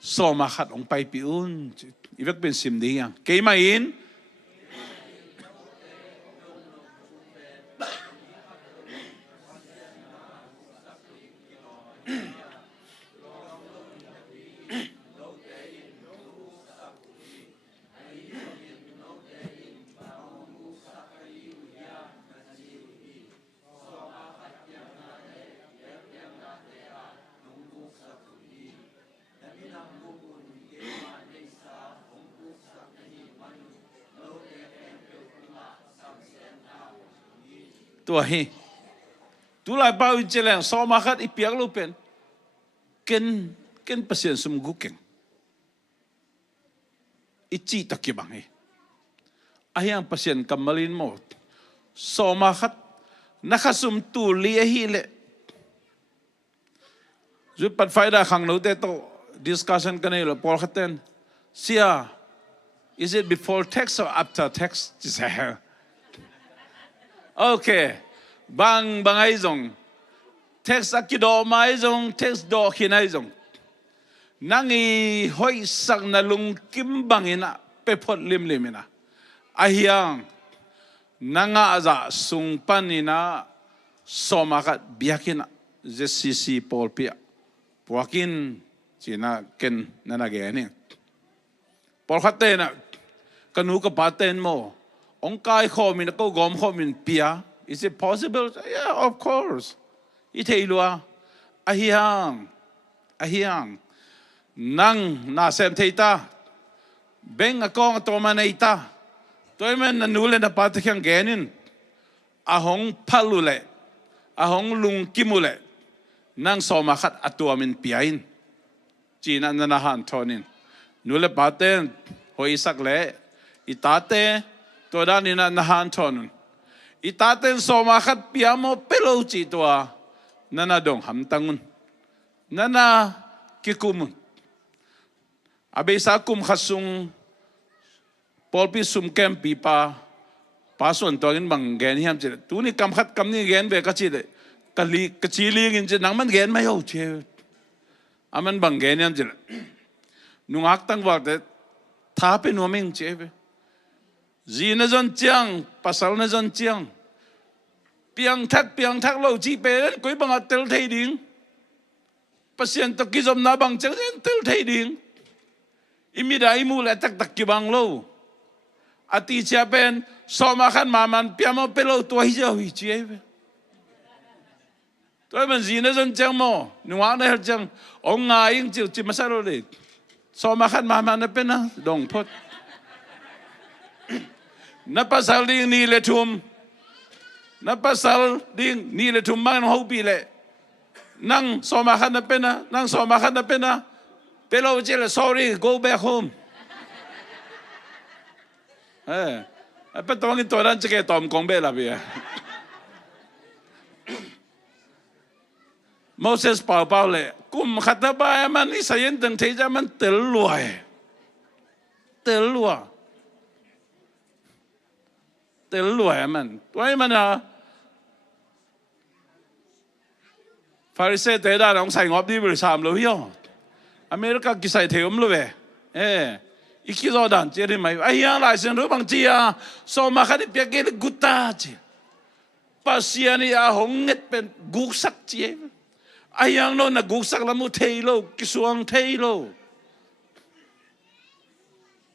soma khat ong pai piun ivek ben sim ding ke main tua hi tu lai bao in chelang so ma khat ipiak lu pen ken pasien sum gukeng ichi takki bang hi ayang pasien kamalin mo so ma khat nakasum tu li hi le zu pat faida khang no te to discussion kanelo pol khaten sia is it before text or after text okay bangay zong text akido mai zong text do hinai zong nangi hoi sak na lung kim bangina pepot limina ahiang nanga aza sung panina somakat biakina ZCC Polpia puakin china ken nanageni polkhatena kanu ka paten mo ong kai khomin ko gom khomin pia. Is it possible? Yeah, of course. Itailua ahiang nang nasem teita beng akong tomaneita toimen nanule na patikyang genin ahong palule ahong lungkimule nang somakat atuamin piain China nanahan tonin nule paten hoisak le itate toda nina nahan tonin itaten somakat piamo pelochi toa nana dong hamtangun nana kikumun abe sa kum khasung polpi sum kem pipa pason toin bang gen hiam che tu ni kam khat kam ni gen ve ka chi de kali kachili ngin che nang man gen mai ho che aman bang gen hiam che nungak tang wa de tha pe no meng che ve zina zon chiang pasal na zon chiang piang thak lo chi pe koi bang atel thei ding pasien to ki zom na bang chang tel thei ding imida imu la tak ki bang lo ati chia pen so ma khan maman piamo pelo to hi jo hi chi to man zina zon chiang mo nuwa na hel chang ong nga ing chi masalo le somakan mama na pena dong pot na pasal ding ni letum na pasal ding ni letum man hobi le nang somakan na pena pero jela sorry go back home apa tolongin toran cek tom kong be lah biar Moses bảo le kum khata ba man ni sayen teng thế ra man tel luai man toy man à Pharisee thế ra ông sai ngọc đi bữa sàm lo hiyo America ki sai thế lo về iki do dan che ri mai ai yang lai sen ro bang chia so ma kha di pya ke gutta chi pasiani a hong nget pen guk sak chi ai yang no na guk sak la mu thei lo ki suang thei lo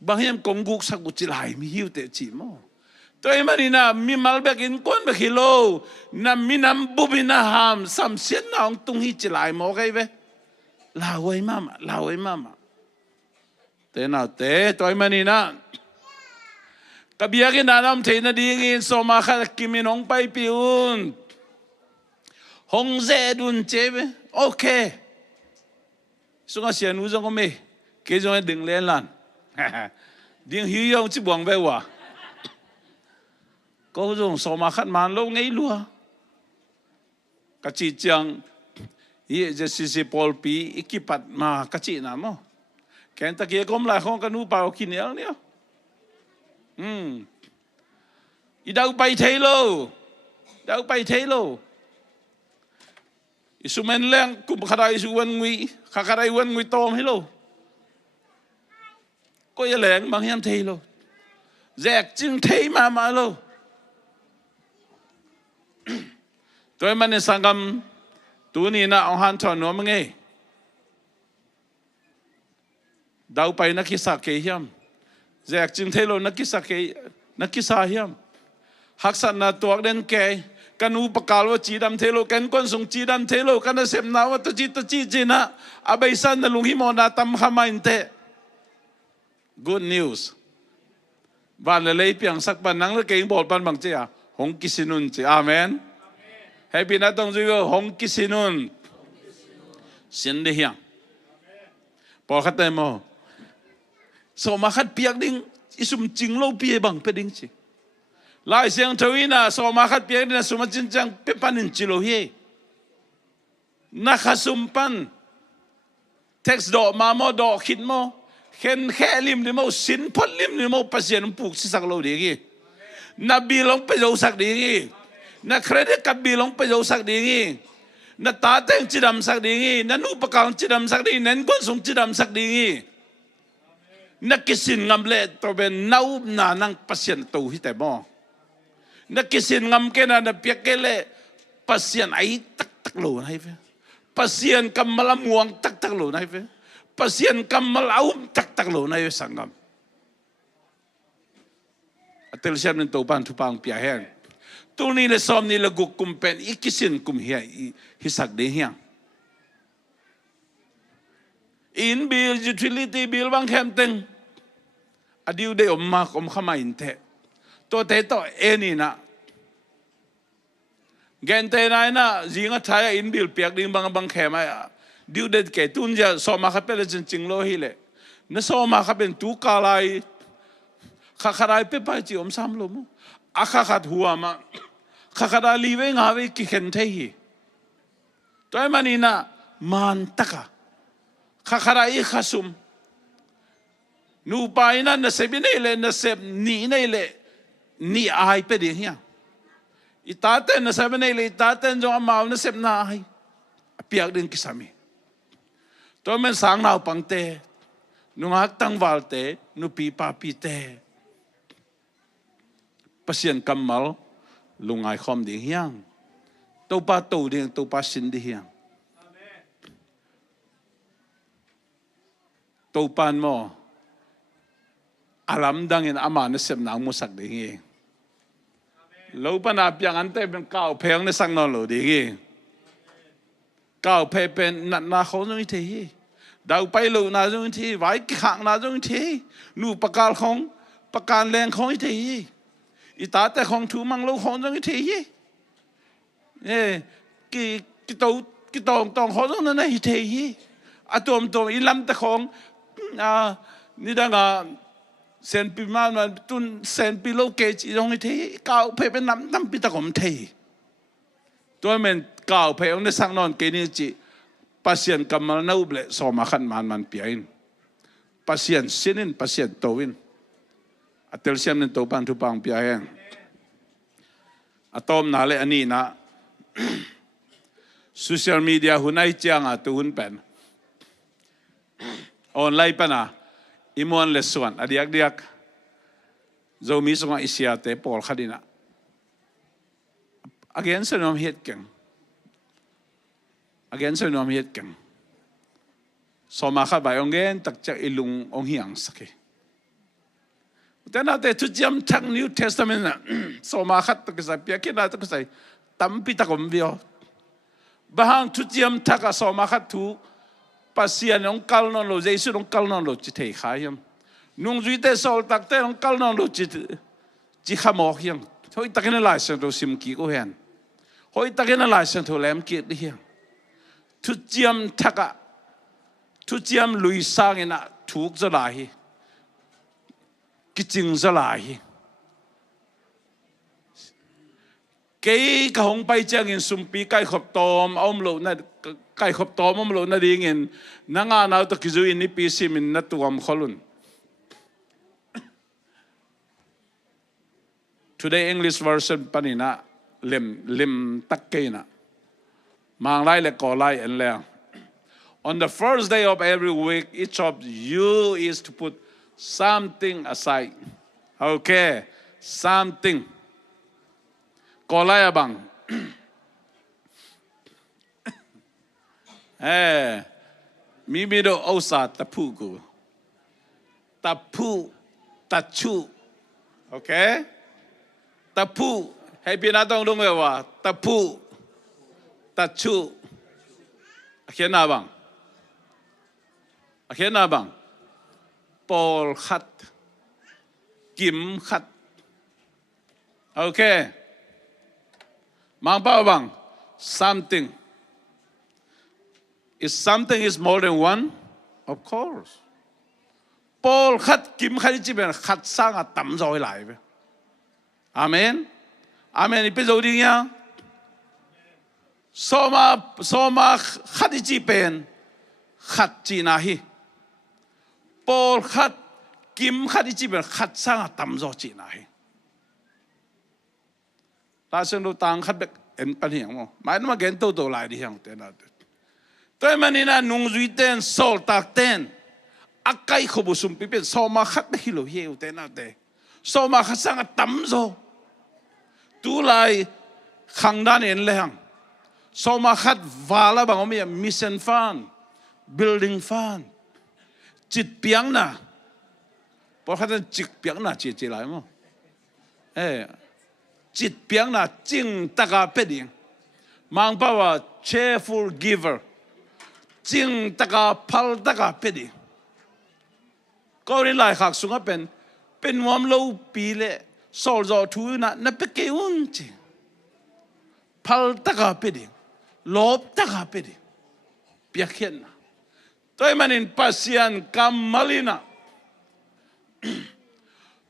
bang yam kong guk sak bu chi lai mi hiu te chi mo tôi mà đi na mi mal bek in kon bek hilo na mi nam bubina ham sam sien na ong tung hi chi lai mo kai ve la wei mama thế nào thế tôi mà đi na cái bia cái nam thế na đi in so ma khát kim in hong pai piun hong dễ đun chế ve ok xuống xiên u trong mê cái trong đừng lên lan đừng hiu yong chỉ buông về wa có dùng so ma khát man lâu ngay lúa cái chị chàng ye je Paul pi ikipat ma cái chị nào mo kén ta kia kom lại không cái nu bao kia nữa i đâu bay thế lo isu men leng kum khadai isu wan ngui tom hello có ye leng bang hiam thế lo dẹt chừng thế mà lo tôi mà nên sang gam tu ni na ông han chọn nó mà nghe đau bay na kisa ke hiam dẹt chừng thế lo na kisa hiam hắc san na tuak den ke kanu pakal wa chi dam thế lo kan kon sung chi dam thế lo kan sem na wa ta chi na abai san na lungi mo na tam khamain te good news van le lei piang sak ban nang le ke bol pan bang che a hong kisinun che amen happy na tong ju hong kisinun sin de hiang po khat mo so ma khat piak ding isum ching lo pi bang pe ding chi lai siang thawina so ma khat piak ding sum chin chang pe panin chi lo hi na khasum pan text do ma mo do khit mo khen khe lim ni mo sin phot lim ni mo pasien puk si sak lo de gi na bilong pe jo sak de gi na credit card bilong pe jo sak de gi na ta teng chi dam sak de gi na nu pakang chi dam sak de nen kon sung chi dam sak de gi na kisin ngam le to ben nau na nang pasien to hi te mo na kisin ngam ke na piak ke le pasien ai tak lo nai ve pasien kam malamuang tak lo nai ve pasien kamal aum tak lo na yo sangam atel siam nin to pan tu pang pia hen tu ni le som ni le guk kumpen ikisin kum hia hisak de hiang in bill utility bill bang hem teng adiu de om khama in te to eni na gen te na jinga thaya in bill piak ding bang khema diu det ke tun ja so ma kha pe le ching lo hi le na so ma kha ben tu ka lai kharai pe pa chi om sam lo mo a khat huwa ma khara li ve nga ve ki khen the hi toy mani na man taka kharai khasum nu pai na se bi nei le na se ni nei le ni ai pe de hi itaten na se bi nei le itaten jo ma na se na ai piak din kisami tôi men sáng nào bằng tê nung hak tang val tê nu pi pa pi tê pasien kamal lungai khom ding hiang to pa sin di hiang to pan mo alam dangin ama na sem nang mo sak ding hi lo pa na piang ante ben kao pheng na sang no lo ding hi cao pe pen na khó nói thế ดาวไปลูน่าจงที่ไว้ขังน่าจงที่นูประกาศของประการแรงของที่อีตาแต่ของถูมังลูของจงที่กี่ตองของจงนั้นที่อะตัวอีลำแต่ของนี่ดังเซนปีมาตุนเซนปีโลเกจิตรงที่ก้าวไปเป็นน้ำปีตะกมที่ตัวมันก้าวไปองในสังนอนเกนี่จีpasien kamal na uble so makan man piain pasien sinin pasien towin atel siam nen to pan tu pang piaen atom na le ani na social media hunai chiang a tu hun pen online pana imon lesuan adiak zo mi songa isiate pol khadina again sonom het keng again so nom hiet keng so ma kha bai ong gen tak cha ilung ong hiang sake tena te tu jam thak New Testament na so ma khat tak sa pia ke na tak sai tam pi ta kom vio bahang tu jam thak so ma khat tu pasian ong kal non lo jesu ong kal non lo chi thei khayam nung zui te sol tak te ong kal non lo chi khamo hiang hoi takena lai san to sim ki ko hen hoi takena lai san to lem ki di hiangทุเจียมทักะทุเจียมลุยสร้างนะถูกจะลายกิจงจะลายเกี่ยกับหงไปเจ้าเงินสุมปีไก่ขบตอมเอามโลน่ะไก่ขบตอมเอามโลน่ะดีเงินนางานเอาตะกิจุอินนี่ปีซิมินนัตัวมขลุน Today English version ปนินะเล่มตักเกนะmang lai le ko lai en le on the first day of every week each of you is to put something aside okay something ko lai abang mi do osa tapu ku tapu tachu okay tapu hay pinatong dong wa tapu tachu akhir na bang pol khat kim khat okay mang pa bang something is more than one of course pol khat kim khat chi ben khat sang a tam roi lai be amen amen ipe zo ding ya soma khadi chi pen khat chi na hi pol khat kim khadi chi pen khat sang tam zo chi na hi ta sen do tang khat bek en pan hiang mo mai ma gen to lai di hiang te na toy manina nung zui ten sol tak ten akai khobusum pi pen soma khat be hilo hiu te na te soma khat sang tam zo tu lai khang dan en le hang so ma khat vala bang omi mission fan building fan chit piang na por khat chit piang na chi lai mo chit piang na ching taka peding mang pa wa cheerful giver ching taka phal taka peding ko ri lai khak sunga pen wam lo pi le sol zo thu na pe ke un chi phal taka peding lop taka pedi piakhen na toy manin pasian kamalina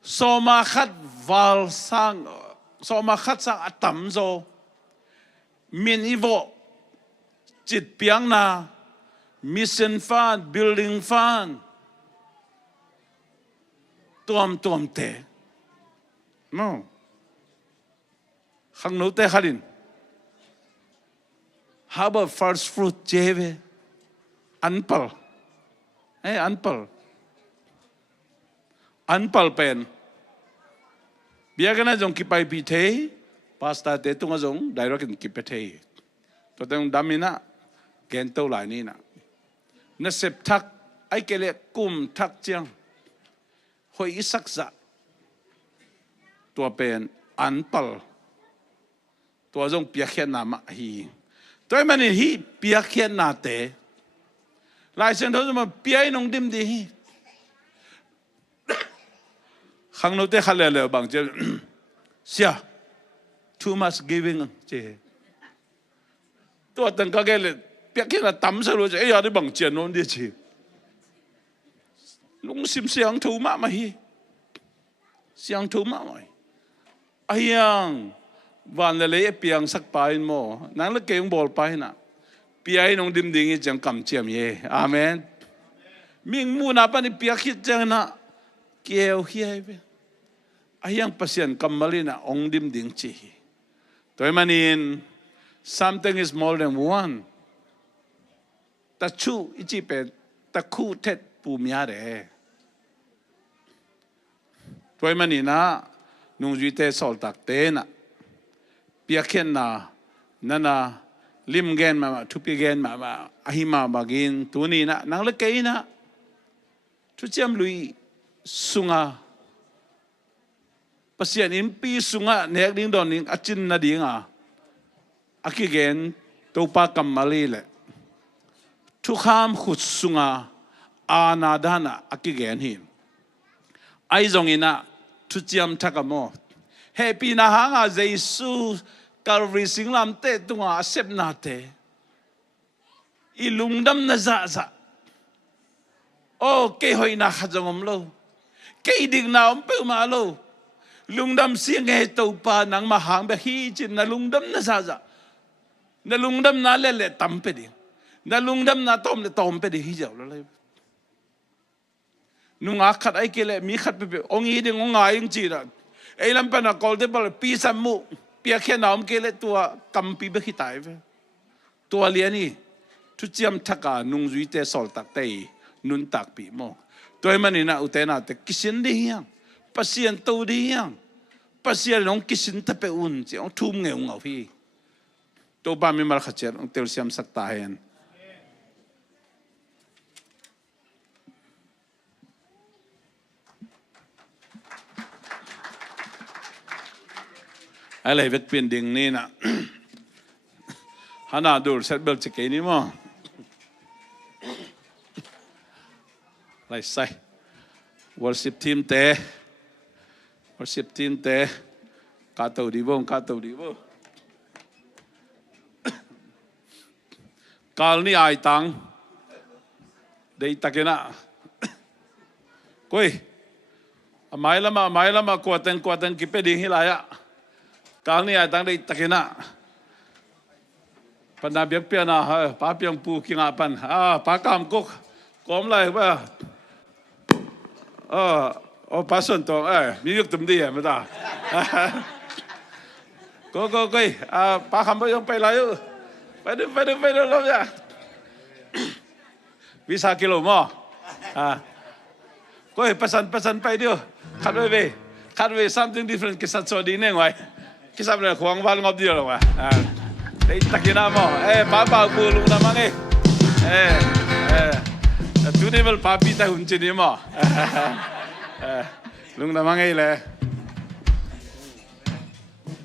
soma khat val sang soma khat sang atam zo min ivo chit piang na mission fan building fan tuam te no khang no te khalin how about first fruit jeve anpal anpal pen biagana jong kipai pi the pasta te tunga jong direct ki pe the to teng damina gen to lai ni na sep thak ai kele kum thak chiang hoi isak za tua pen anpal tua jong pia khen na ma hi toy mani hi pia khen na te lại xem thôi mà bia nông đêm đi khang nô tê khăn lệ bằng chứ xia too much giving chứ tôi từng cái là bia kia là tắm sao rồi chứ ấy đi bằng tiền nông đi chứ lúng sim xiang thu mà hi xiang thu mà mày ai yang van lệ piang sắc bài mò nang lệ keng bol bài na bia nông đêm đi chẳng cầm chiêm ye amen mình mua nạp anh bia kia chẳng na kêu hiai về ayang pasien kamali na ong dim ding chi toy manin something is more than one ta chu ichi pe ta khu thet pu mya de toy manina nung ji te sol tak te na pia khen na nana lim gen ma thu pi gen ma ahima bagin tu ni na nang le ke na chu chiam lui sunga pasien impi sunga nek ding don ning achin na ding a akigen to pa kamali le thu kham khut sunga anadana akigen hin ai zong ina thu chiam thakamo happy na hanga jesu calvary singlam te tunga sep na te ilungdam na za za o ke hoina khajongom lo ke ding na om pe ma lo lungdam siang nghe tàu pa nang ma hang be hi chin na lungdam na sa sa na lungdam na le tam pe di na lungdam na tom pe di hi jaw la nung akhat ai ke le mi khat pe ong hi ding ong ngai ing chi da ai lam pa na kol de bal pi sam mu pia khe naom ke le tua kam pi be hi tai ve tua lia ni thu chiam thaka nung zui te sol tak te nun tak pi mo toy manina utena te kisin di hiang pasien tu đi yang pasien nong kisin ta pe un chi ong thum nge ong phi to ba mi mal khacher ong tel siam sak ta hen ale vek pin ding ni na hana dur set bel che ke ni mo lai sai worship team te worship team te cá tàu đi vô kal ni ai tang dei takena koi mai lama kuatan kipe ding hilaya kal ni ai tang dei takena panabiak pia na pa piang pu kingapan pa kam kok kom lai ba ô passion to mi yuk tum di ma ta ko pa kham ba yong pai la yu pai de lo ya visa kilo mo ko pesan pai dio khat we something different kisat so di ne ngoi kisap le khwang wal ngop dio lo wa dei takina mo pa bu lu na mangi tu ne vel papi ta hun chi ni mo lung na mangai le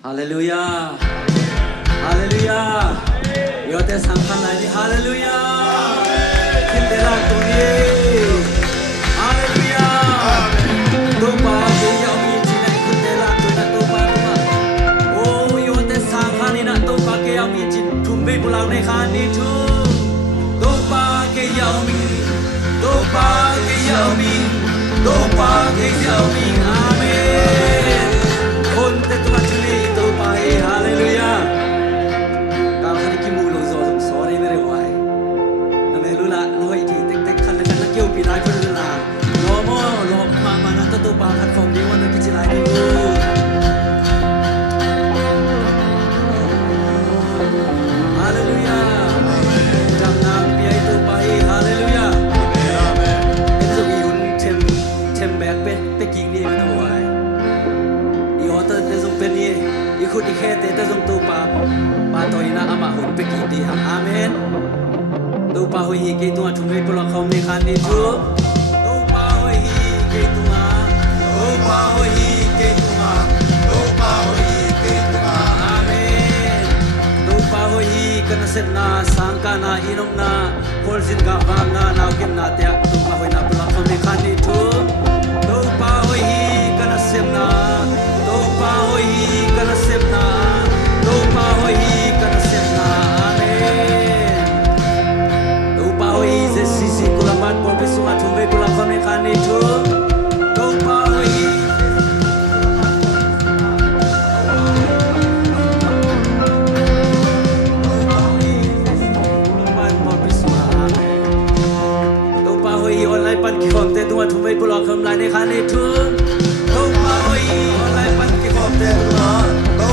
Hallelujah Hallelujah yo te sangkan lagi Hallelujah kita lagu ni Hallelujah tupa dia mi cina kita lagu na tupa oh yo te sangkan ni na tupa ke yang mi cin tumbe pulau ne kan ni tu tupa ke yang mi tupa ke yang mi tupa ke yang mi amen kon te tupa cili tupa hallelujah kalau hari kimu lo zo sorry mere wai ame lula loi ti tek khan la keu pi dai kon la lo mo lo ma na to tupa khat khom di wan ki chilai ni hallelujah jam nam pi ai tupa hallelujah peking ni mana wai yo ta te zong pen ni i khut i khe te zong tu pa to ina ama hun peking di ha amen tu pa ho hi ke tu thu me pula khom ni khan ni thu tu pa ho hi ke tu ma tu pa ho hi ke tu ma tu pa ho hi ke tu ma amen tu pa ho hi kana sep na sangka na inom na kolzin ka bang na naukin na te tu pa hoi na pula kami khani thu to pa hoi hi kana sep na to pa hoi hi kana sep na to pa hoi hi kana sep na amen to pa hoi hi se sisi kulamat por bisuma thumbe kula kami khani thu to pa hoi hi online pan ki khom te tua thumai pulak kham lai ne khane thu to pa hoi online pan ki khom te tua to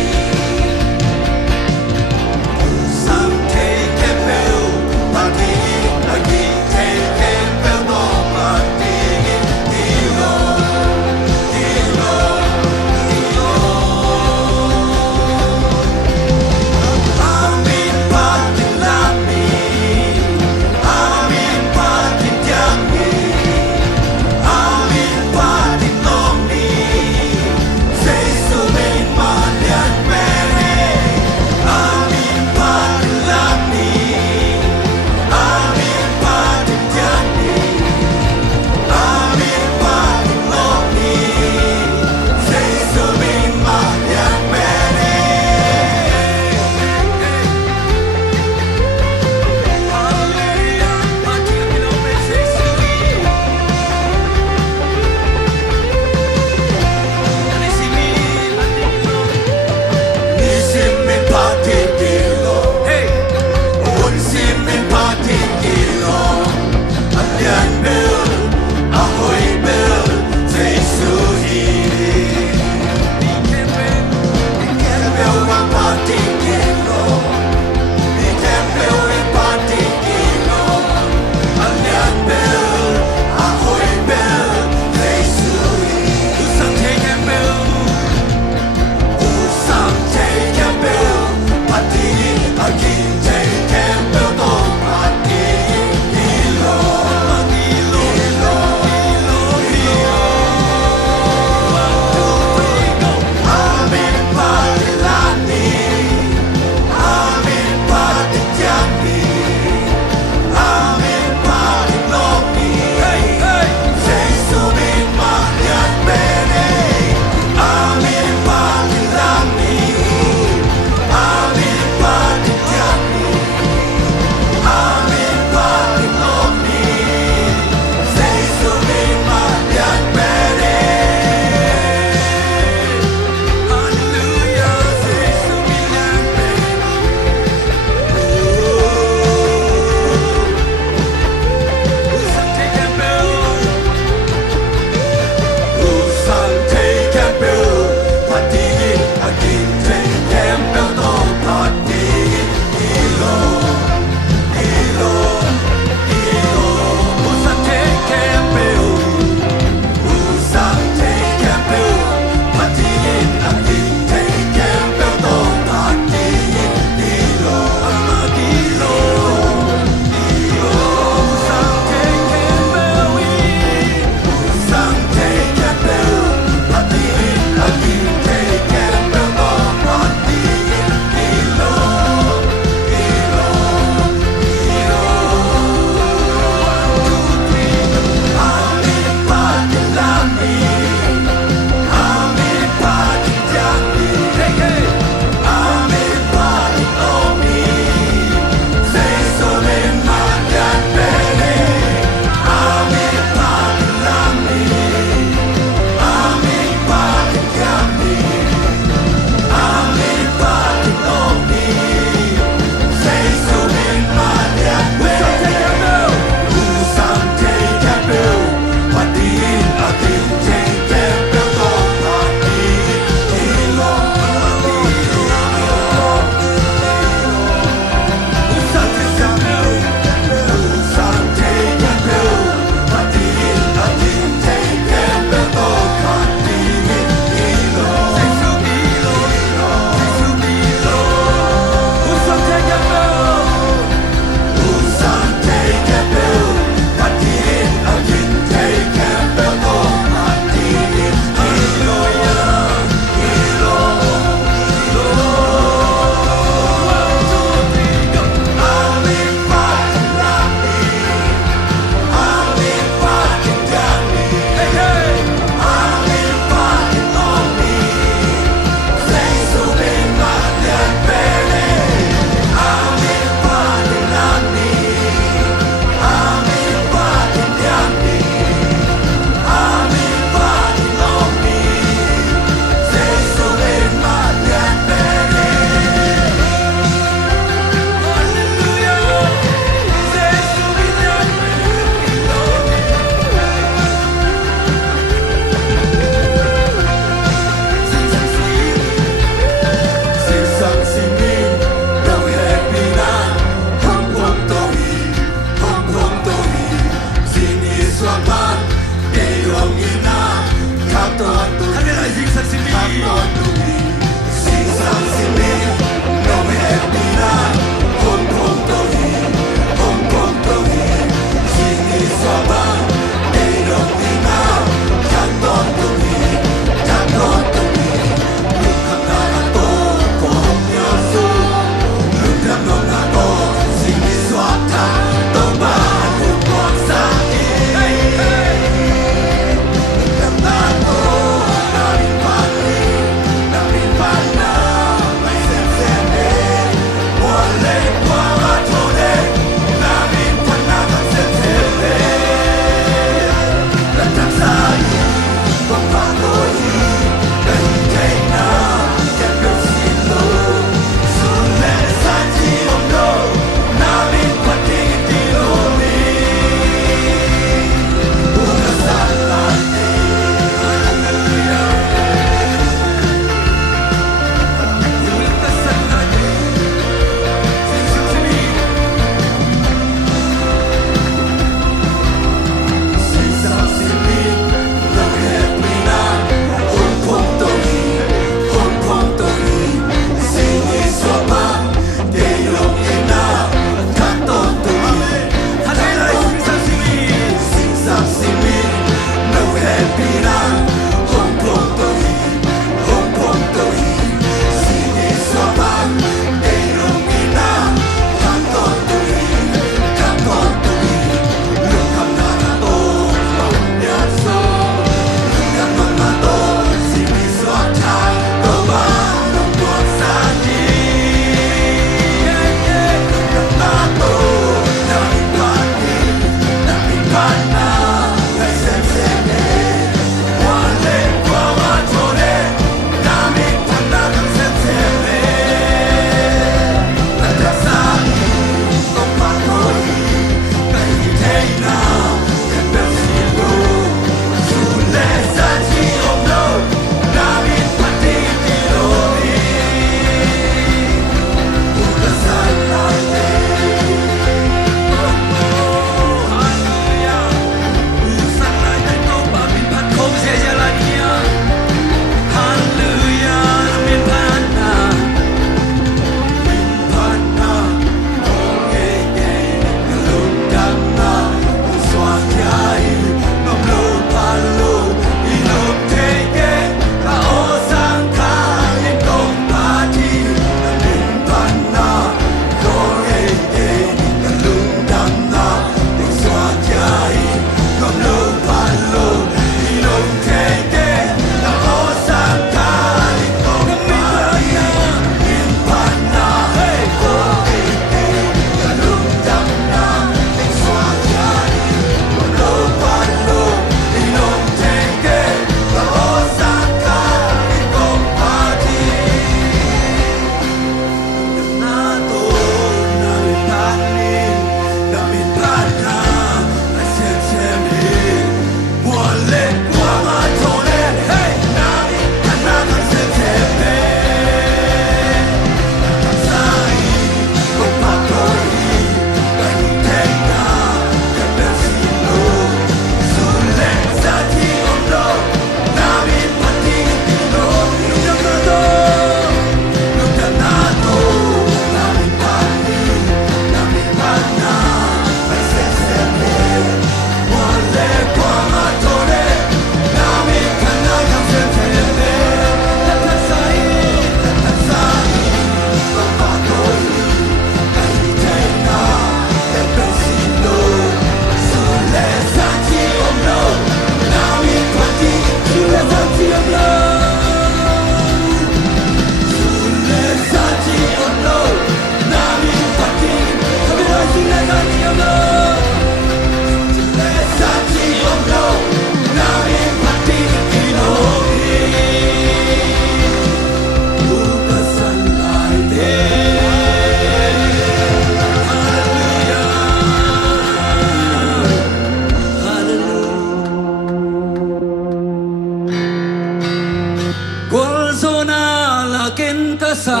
sa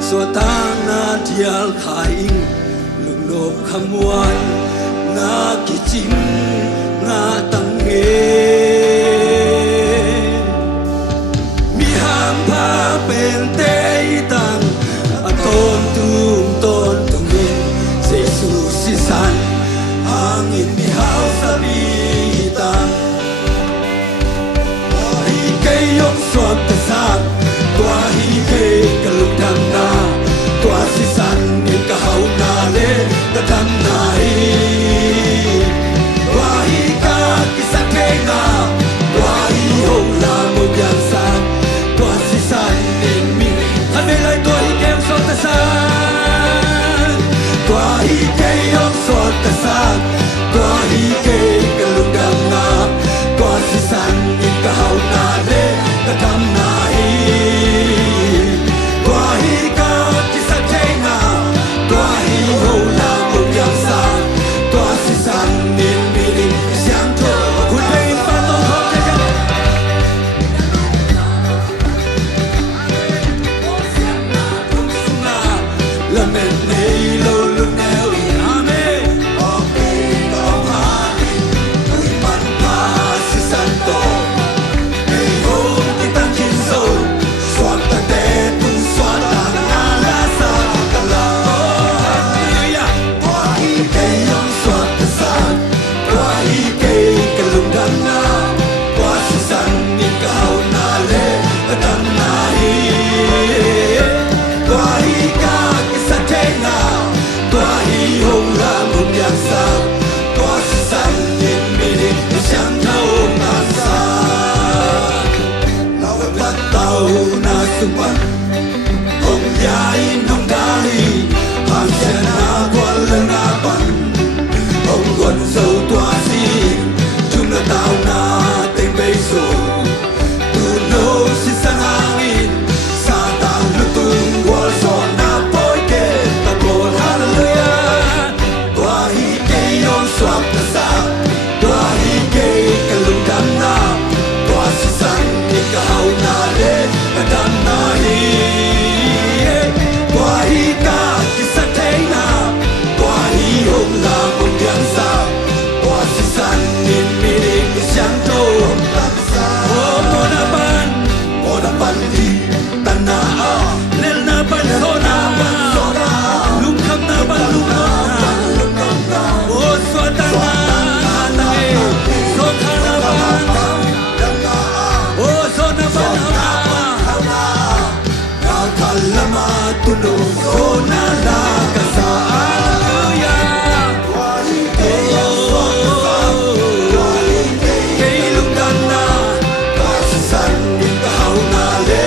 sotana dial khaing lungnop khamwan na kiching na tange mi ham พาเป็นเตยตังต้นตุงอินเสสุสิสันangin mi hau sabi taang hi kay yong suat tasat tua hi kay kalung dam na tua si san in ka hau na le ka dam na hi tua hi ka kisak kay na tua hi hong la mo yang san tua si san in mi han me lai tua hi kay suat tasat tua hi kay yong suat tasat tua hi kay kalung dam na tua si san in ka hau na le ka dam na hi tua hi ka kisak kay na tua hi hong la mo yang san tua si san in mi ri xiang tho hun bei pa to ho ke ja la men nei lo lu neo amen Sumpah Ông yain ông dari Hàng xe na quan lưng na bắn Ông quần dâu tòa si Chúng là tao na tên bây dù Tu nô xin sang hangin Sa tang lutung Wal so na boi ke Ta bol hallelujah Tua hi ke yon swap na sa Tua hi ke kalung dam na Tua si sang ni ka hau na le Dam na hi tua hi ka kisak kay na tua hi hong la mong yang sa tua si san in mi ri xiang to oh mo na ban di tan na a lel na ban so na lum kham na ban lum na oh so ta na na so kha na ban oh so na ban Kalama tuno sona la kasa hallelujah Kay lung dan na Kasasan in ka hau na le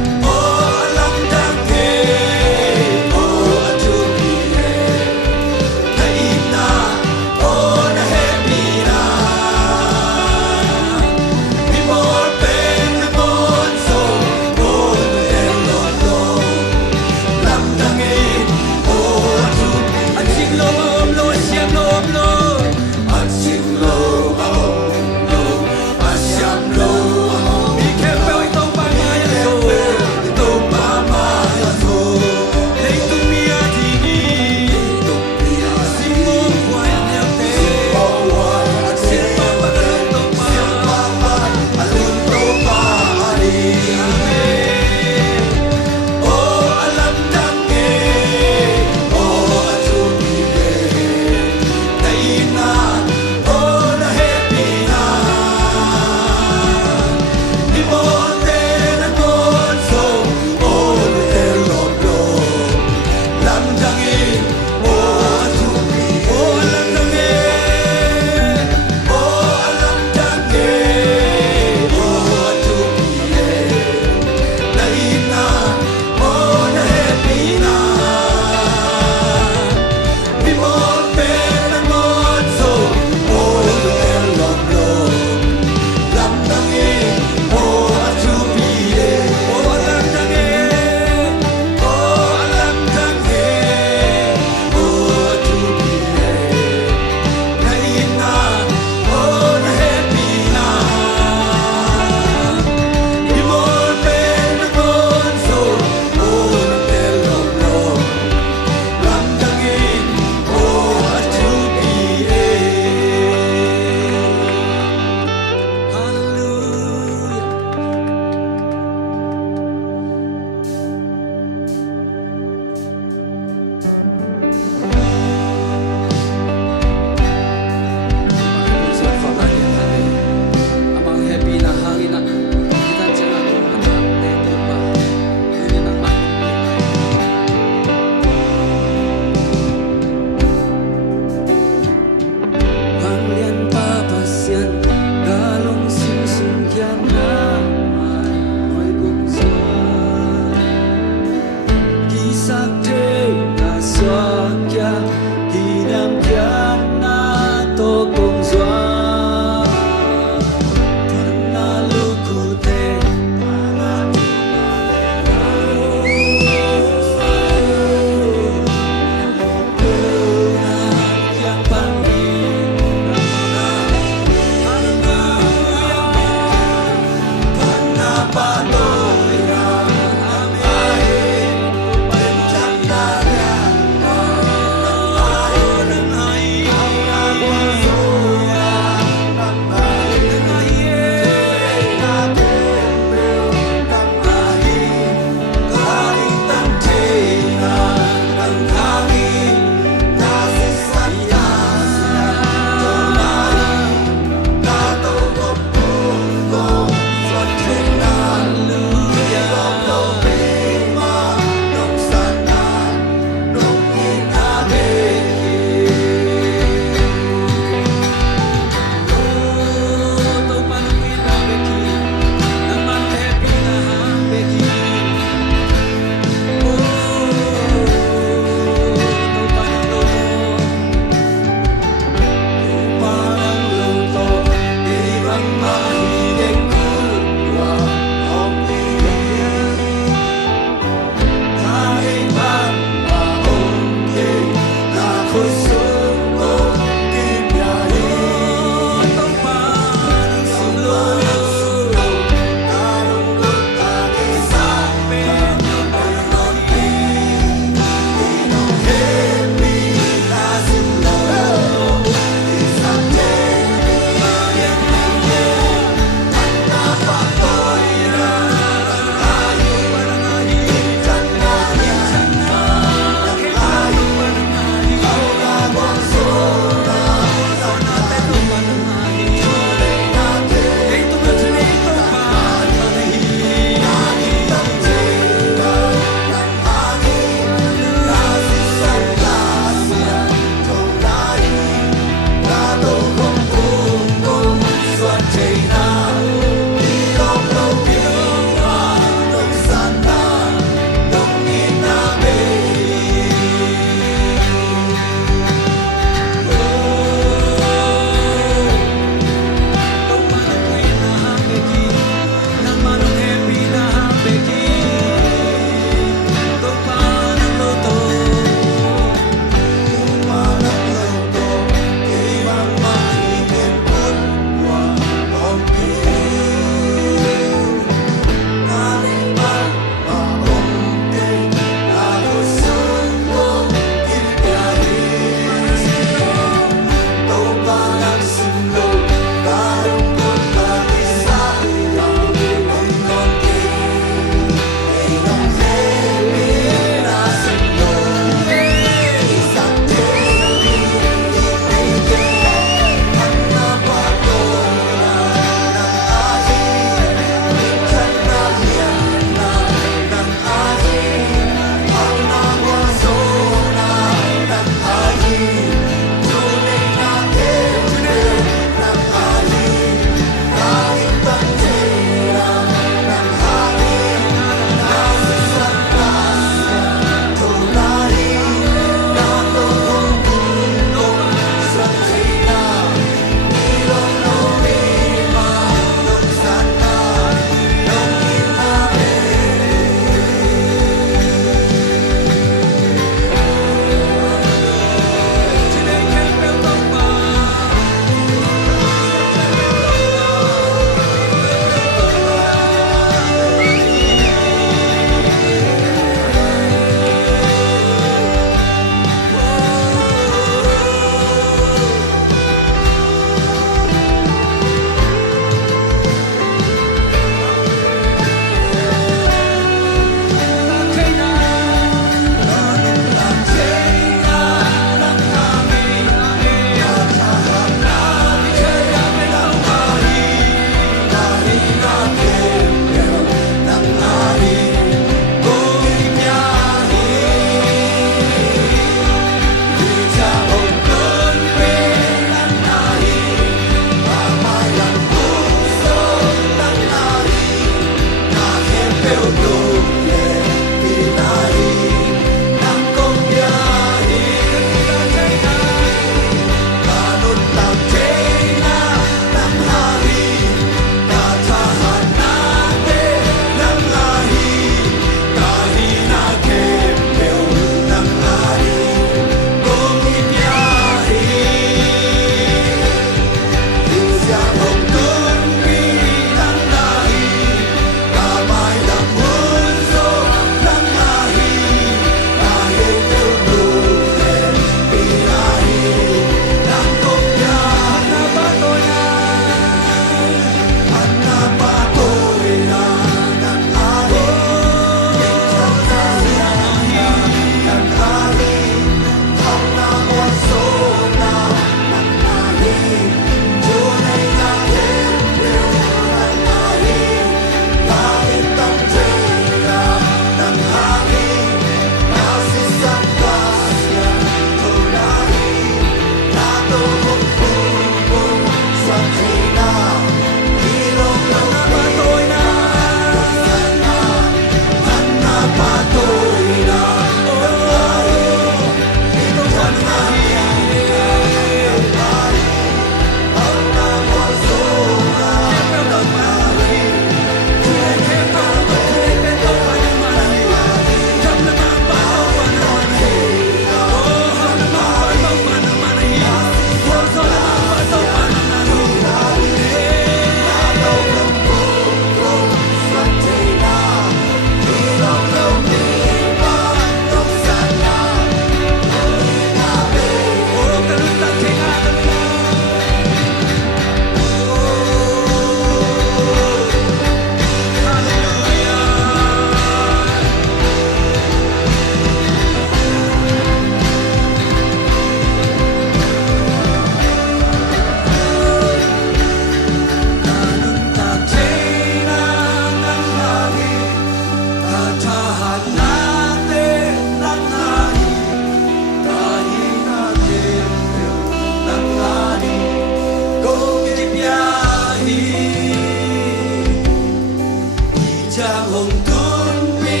chang hồng tuôn mi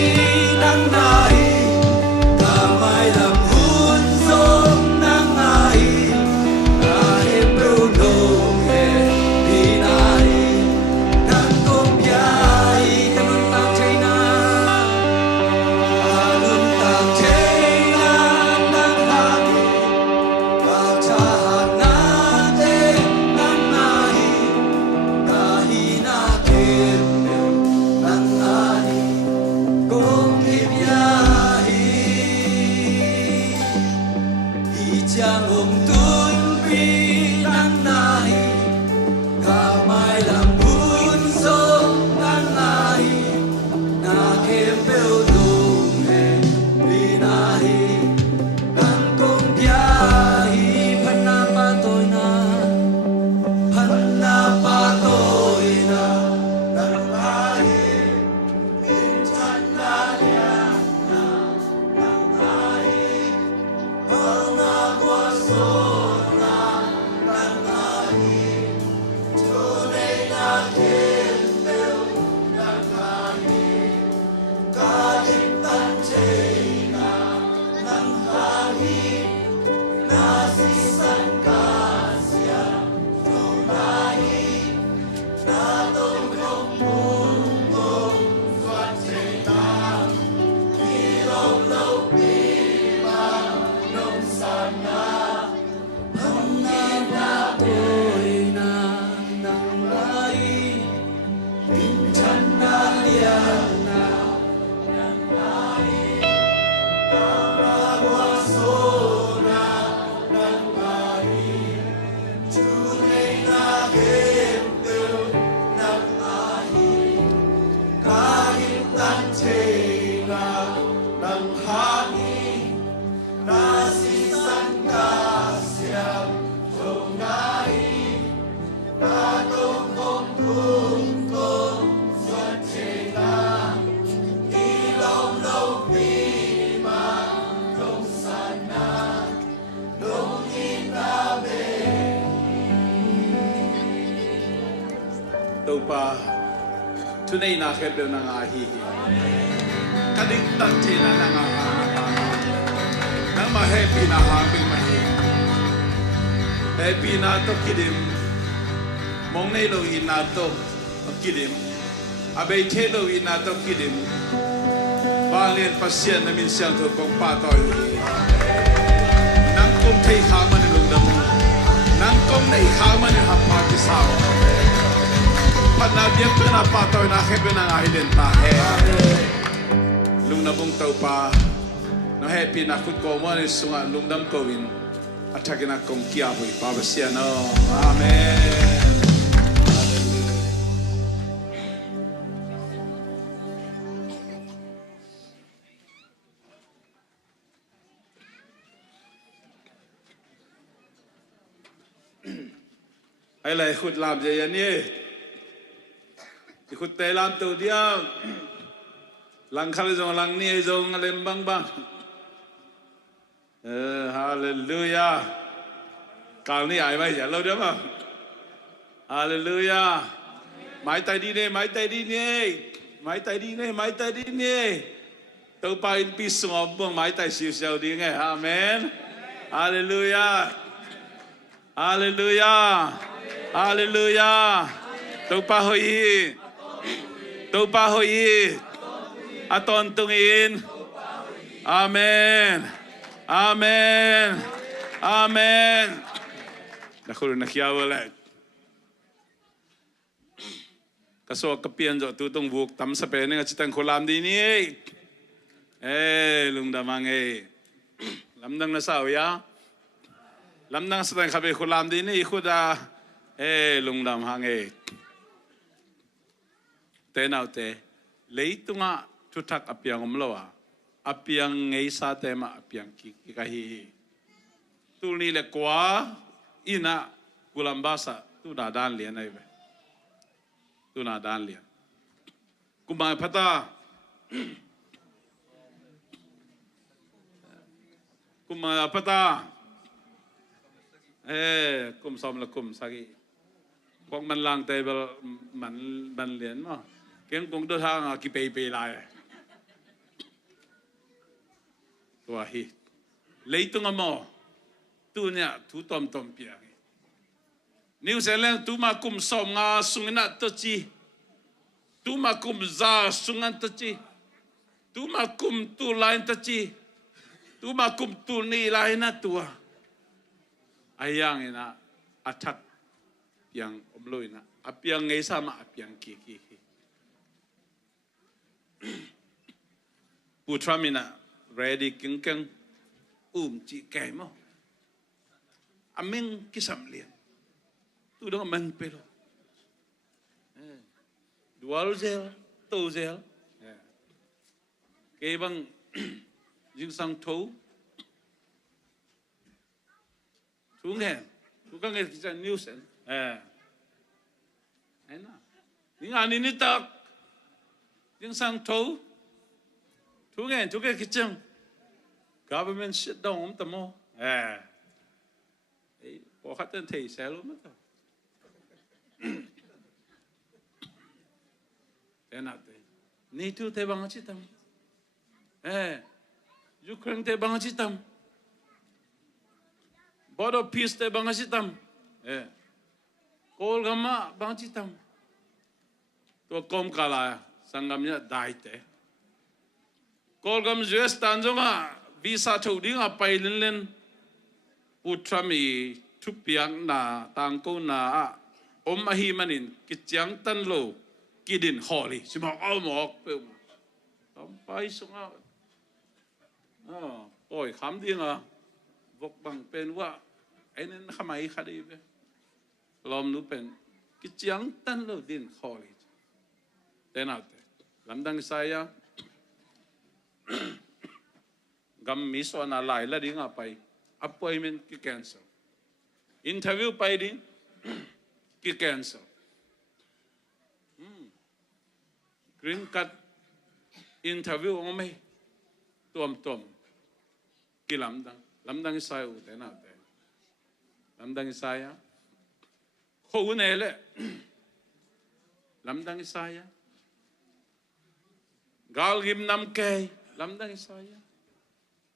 nắng nai cả mai làm hôn giống nắng nai cả em đâu đâu hè đi nai nắng công dài ta luôn tao chơi na luôn tao chơi na nắng nai vào cha na te nắng nai cả hi na kia nắng nai công nghiệp ya hi chang hồng tuôn vi nắng nai cả mai làm buồn giống nắng nai na kem bêu dung hè vi nai nắng công ya hi phan na pa tôi na phan na pa tôi na nắng nai in chan na ya na nắng nai hang na qua số na nắng nai cho đây na kem bêu nắng nai cả đêm tan chơi na nắng nai na si san ca sia đâu nai na tông không muốn công doan chơi na đi lâu lâu đi mà nông san na hâm na tôi na nắng nai in chan na lia na nắng nai para qua số na nắng nai chú này na game tiêu nắng nai cả hiện tan chơi na nắng hani na si san ca siam châu nai na tông không cung công xuân chơi na đi lâu lâu đi mà không san na đông in na về Tupa tunay na kebel na nga hihi. Kadingtan sila na nga nang ma-happy na haping mahi. Happy na to kidim. Mong na iluhin na to kidim. Abay teluhin na to kidim. Balian pasyan na minsiyang to kong patoy. Nang kong tay haman ilong damo. Nang kong na ikaman yung hapatisaw. Panabiyang pinapatoy na kebe na nga identahe. Lung nabong tau pa, no happy na kut ko mo ni sunga lung dam kawin at hagin akong kiyaboy pabasya no. Amen. Ay lai khut lam je yan ye. Ikut telam tu dia lang khal jong lang ni jong lem bang bang. Hallelujah. Kal ni ai mai ja lo dia ba. Hallelujah. Mai tai di ne, mai tai di ne. Mai tai di ne, mai tai di ne. Tau pa in pi song bong mai tai siu siu di nge. Amen. Hallelujah. Hallelujah. Hallelujah. Tau pa hoi. Tau pa hoi. Aton tungin. Amen. Amen. Amen. Nakulo nakiawala. Kaso kapian jo tutong buk tam sa pene nga chitang kulam din ni. Lungdamang lamdang nasaw ya. Lamdang sa tang kape kulam din ni ikuda lungdam hange. Tenaw te leito nga tutak apiang umlawa. Apiang ngay sa tema apiang kikahihi. Tulni le kwa ina kulambasa tu na dan lian ay be. Tu na dan lian. Kumang pata. Kumang pata. Kum som la kum sagi. Kung man lang table man lian mo. keng kong do hang ki pe lai tua hi leitung amo tu nya tu tom pia New Zealand tu ma kum som nga sungina to chi tu ma kum za sungan to chi tu ma kum tu lain to chi tu ma kum tu ni lain na tua ayang ina atak yang omloi na apiang ngai sama apiang ki putramina ready keng chi kai mo ameng kisam lian tu dong mang pero dual zel to zel ke bang jing sang tho tu nghe tu ka nghe ki news na ni ani ni tak jing sang tho tu nghe tu ke ki chang government shut down tamo có khách tên thầy sẽ luôn mất thế nào thế ni tu thế bằng chi tâm Ukraine thế bằng chi tâm border peace thế bằng chi tâm Kol gama bằng chi tâm to kom kala sangam nya dai te Kol gam US tan jonga visa thu ding a pai len putrami thupiang na tangko na ahi manin kichang tan lo kidin holi sima mok pe tom pai sunga oi kham dinga vok bang pen wa enen khamai khadi be lom nu pen kichang tan lo din holi tenate lamdang saya gam miso na lai la dinga pai appointment ki cancel interview pai din ki cancel green card interview ome tom ki lamdang saya u te na te lamdang saya ho ne le lamdang saya gal gim nam ke lamdang saya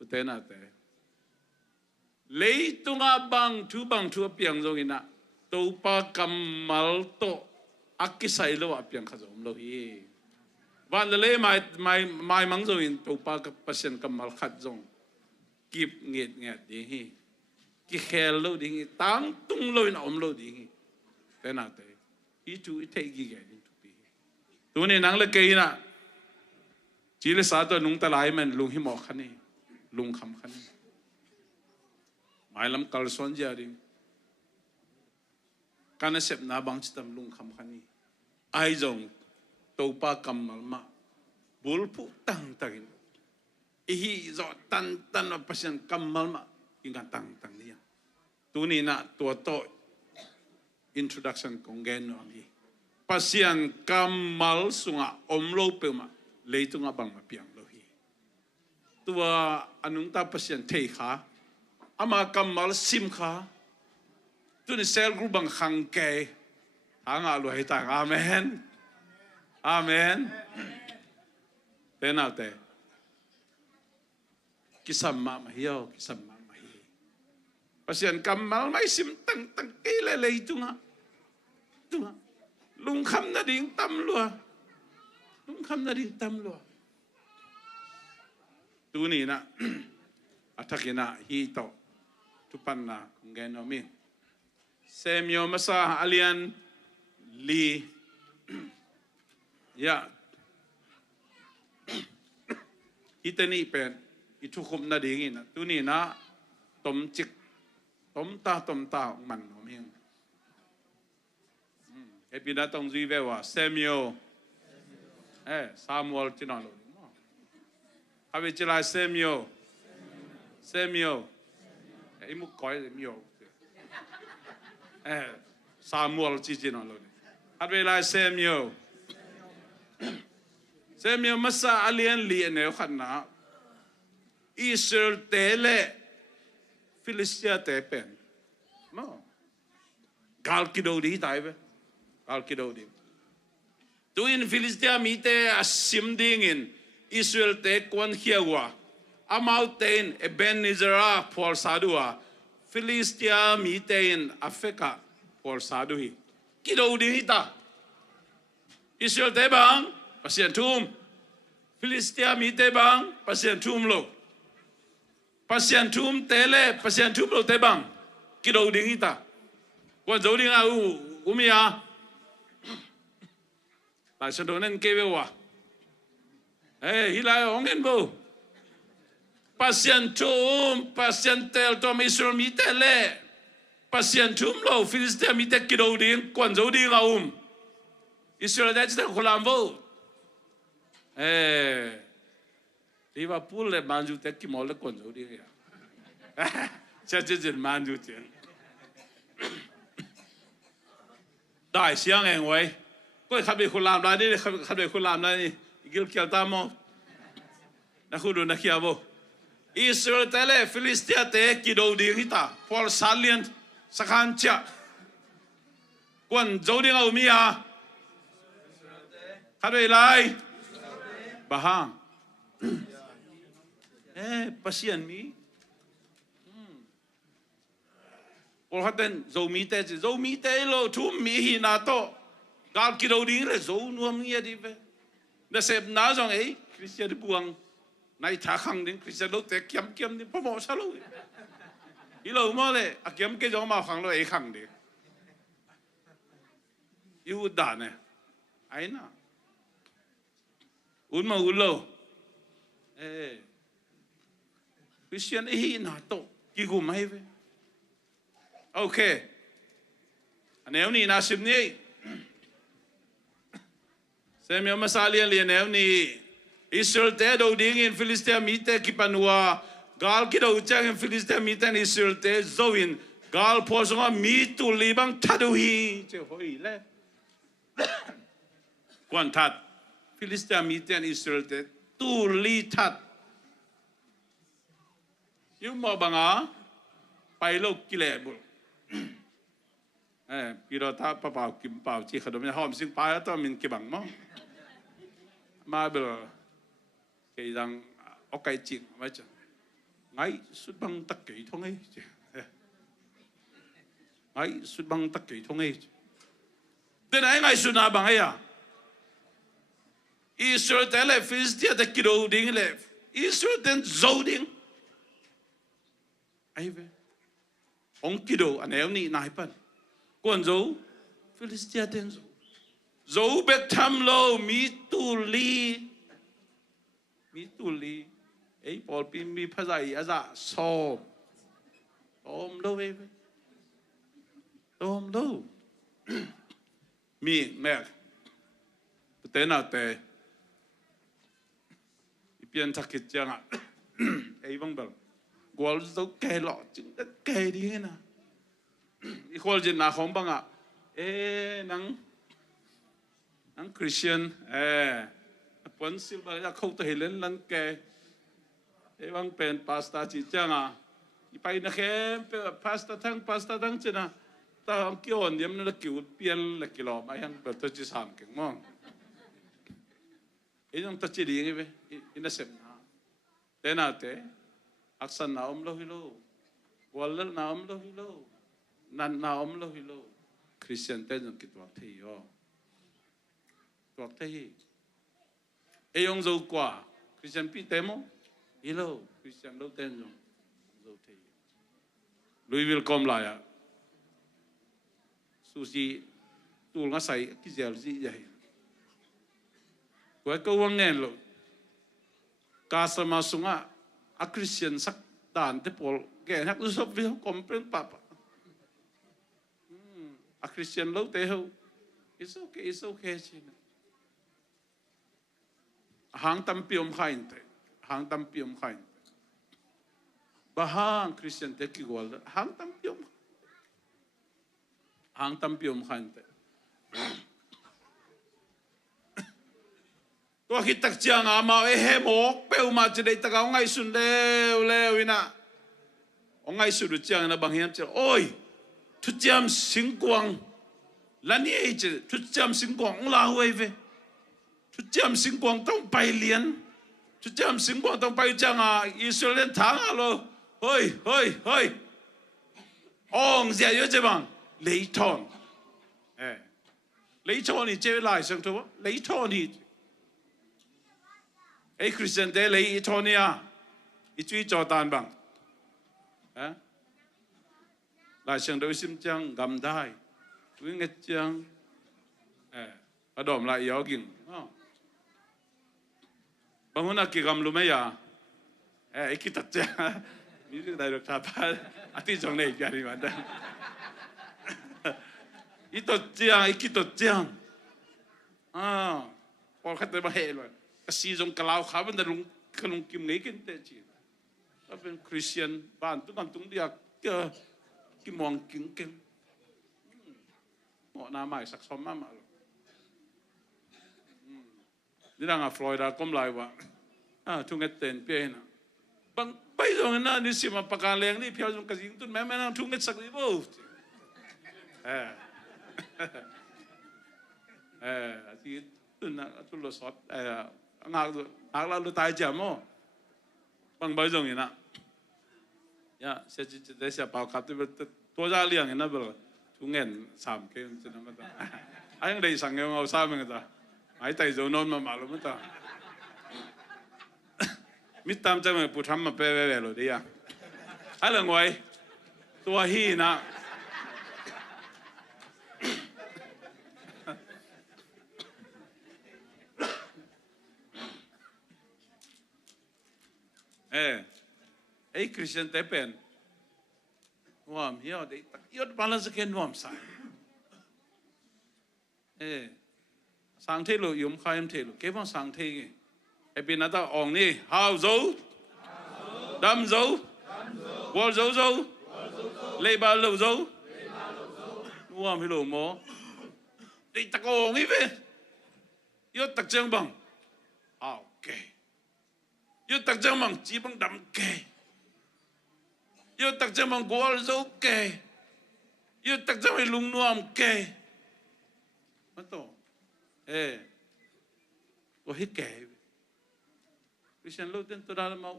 u te na te lấy tunga bang tu piang zong ina to pa kamal to akisai lo apiang khazom lo hi van le mai mang zong in to pa ka pasien kamal khat zong kip nget di hi ki khel lo di hi tang tung lo in om lo di hi te na te hi tu i thei gi ge din tu pi tu ni nang le ke ina chi le sa to nung ta lai men lung hi mo khani lung kham khani Mailam kalson jari kana sep na bang chitam lung kham khani ai jong topa kamal ma bulpu tang tagin ihi zo tan pasien kamal ma inga tang dia tuni na to introduction kongen no ngi pasien kamal sunga omlo pe ma leitunga bang ma piang lo hi tua anung ta pasien thei kha ama kamal sim kha tu ni sel group bang khang ke hanga lo hai ta amen tenate kisam ma hiyo kisam ma hi pasien kamal mai sim tang ke le tunga lung kham na ding tam lo tu ni na atakina hi to tupan na kung mi semyo masa alian li ya itani pen itukum na dingin tuni na tom ta man noming happy na tong zive wa semyo Samuel tinalo habe chila semyo imu koi myo Samuel chichino lo habe la semyo masa alien li ne khanna Israel tele Philistia te pen no gal kido di tai be gal kido di tuin Philistia mi te asim dingin Israel te kwan hiawa amautain Ebenezera Paul Sadua Philistia mi te in Afrika Paul Saduhi kido ding ita Israel te bang pasien tum Philistia mi te bang pasien tum lo pasien tum tele pasien tum lo te bang kido ding ita kwan zo ding a umia lại sẽ đối nên kêu wa hi lại ông em bu pasien tel to Israel mi tele pasien tum lo Philistia mi te kido ding kwan zo ding a Israel đã chỉ có làm vô Liverpool le Man U te ki mo le kwan zo ding ya chỉ Man U tiền đại siang anh vậyก็ขับไปคนลามได้นี่ขับไปคนลามได้นี่กิลเกียร์ตามอนักขุดนักเขียบอิสราเอลฟิลิสเตียเตะกิโดดีฮิตาพอลซาเลียนสักขันเจ้ากวนโจดีเอามีอ่ะขับไปไล่บ้าปัสยันมีพอขัดเดินโจมีเตะโลทุ่มมีหินาโตGal kido ding le zo nuam ngia di ve. Na sep na zong Christian di buang nai tha khang ding Christian lo te kiam di pomo sa lo. I lo mo le a kiam ke zo ma khang lo khang di. Yu da ne. Ai na. Un ma un lo. Christian na to ki gu mai ve. Okay. Aneu ni na sim ni. Samuel masalian lianew ni Israel te do ding in Philistia mite kipanua gal kido chang in Philistia mite in Israel te zoin gal posonga mi tu libang taduhi che hoi le kwan tat Philistia mite in Israel te tu li tat yu mo banga pai lo kile bul pirota papau kim pau chi khadom ya hom sing pa to min ki bang mo ma bel cái rằng ở cái chuyện mà chứ ngay xuất băng tất kỳ thôi ấy ngay xuất băng tất kỳ thôi ấy thế này ngay xuất na bằng ấy à Israel thế là Philistia thế kido ding là Israel thế dâu ding ấy vậy ông kido anh em ni nai pan còn dâu Philistia thế dấu bếp tham lô mi tu li ấy Paul pin mi phá giải à so tôm đâu vậy tôm đâu mi mẹ thế nào thế biến thắc kịch chẳng à ấy vâng bảo quál dấu kề lọ chứng đất kề đi thế nào ý quál gì nào không bằng à nắng Christian Pon silba ya khâu ta hilen lan ke bang pen pasta chi changa ipai na khe pasta thang chena ta am kion yem na kiu pian la kilo ma yang ba ta chi sam ke mo jong ta chi di nge ina sem na te na te aksan na lo hilo wal na lo hilo nan na lo hilo Christian te jong kitwa the yo tuak te Eyong dâu quả Christian pi temo hello Christian đâu tên rồi dâu thì lui welcome lại à sushi tu ngã say cái gì vậy quay câu vang nghe lo kasama sunga a Christian sắc đàn thế Paul cái hắc sắp với complain papa a Christian lâu thế hậu it's okay chứ hang tam piom khain bahang Christian te ki gol hang tam piom khain te to ki tak chiang ama he mok peu ma che dei ta ngai sun leo ina ngai su du chiang na bang hiam che oi thu chiam sing kwang la ni che thu chiam sing kwang la huai ve ชุดเจียมสิงกวางต้องไปเรียนชุดเจียมสิงกวางต้องไปจังอิสราเอลทางอะไรเฮ้ยองเสียเยอะจังเลยทอนเลยทอนนี่เจ้าลายสังตัวเลยทอนนี่ไอ้คริสเตียนเดเลยทอนนี่อีจุยจอดานบังลายเชิงโดยซิมจังกำได้วิ่งจังอดอมลายยาวกินบางคนนักกิจกรรมรู้ไหมยาไอ้คิดตัดจ้ามีเรื่องใดหรอกครับอาทิตย์สองเนี่ยอย่างนี้มันได้อีตัดจ้าไอ้คิดตัดจ้าพอขัดไปมาเห็นเลยกษีจงกล่าวข้ามันจะลุงขนมกิมเงี้ยกินเตจีถ้าเป็นคริสเตียนบ้านตุ้งตุ้งเดียกกิมมองกินกินหมอหน้าใหม่สักสองมาหรอกนี่นางฟลอยดาก้มลายวะทุ่งเงินเต็นเปียนะบางไปตรงนั้นนี่สิมาประการแรงนี่เพียวจงกระสิงตุนแม่นางทุ่งเงินสักนิดบ่ที่ตุนนะตุนเราสอดงากเราตายจ้ะมั้งบางไปตรงนี้นะเสียจิตใจเสียเปล่าครับตัวจ่าเลี้ยงนะเบลทุ่งเงิน3 เกมจะนั่นมันไอ้ยังได้สั่งเงินเอา3 เงินต่อไอ้ไต่โจนนมามาแล้วมั้งต่อมิตรจะมาพูดทำมาเป๊ะๆเลยดิไอ้เรื่องไว้ตัวฮีนะไอ้คริสเตียนเตเป็นว่ามีอะไรยอดบาลานซ์กันว่าไม่ใช่สังเทลุยมขายมเทลุเก็บมาสังเทงไอ้เป็นนั่นตาอ่องนี่ฮาวโซ่ดำโซ่วอลโซ่เลบาลูโซ่ว่าไม่รู้มั้งไอ้ตะโกงนี่เว้ยยอดตักเจิงบังโอเคยอดตักเจิงบังจีบังดำเกยยอดตักเจิงบังวอลโซ่เกยยอดตักเจิงบังลุงนวมเกยมันโตตัวฮิตแก่วิชันลูกเดินตัวนั้นมา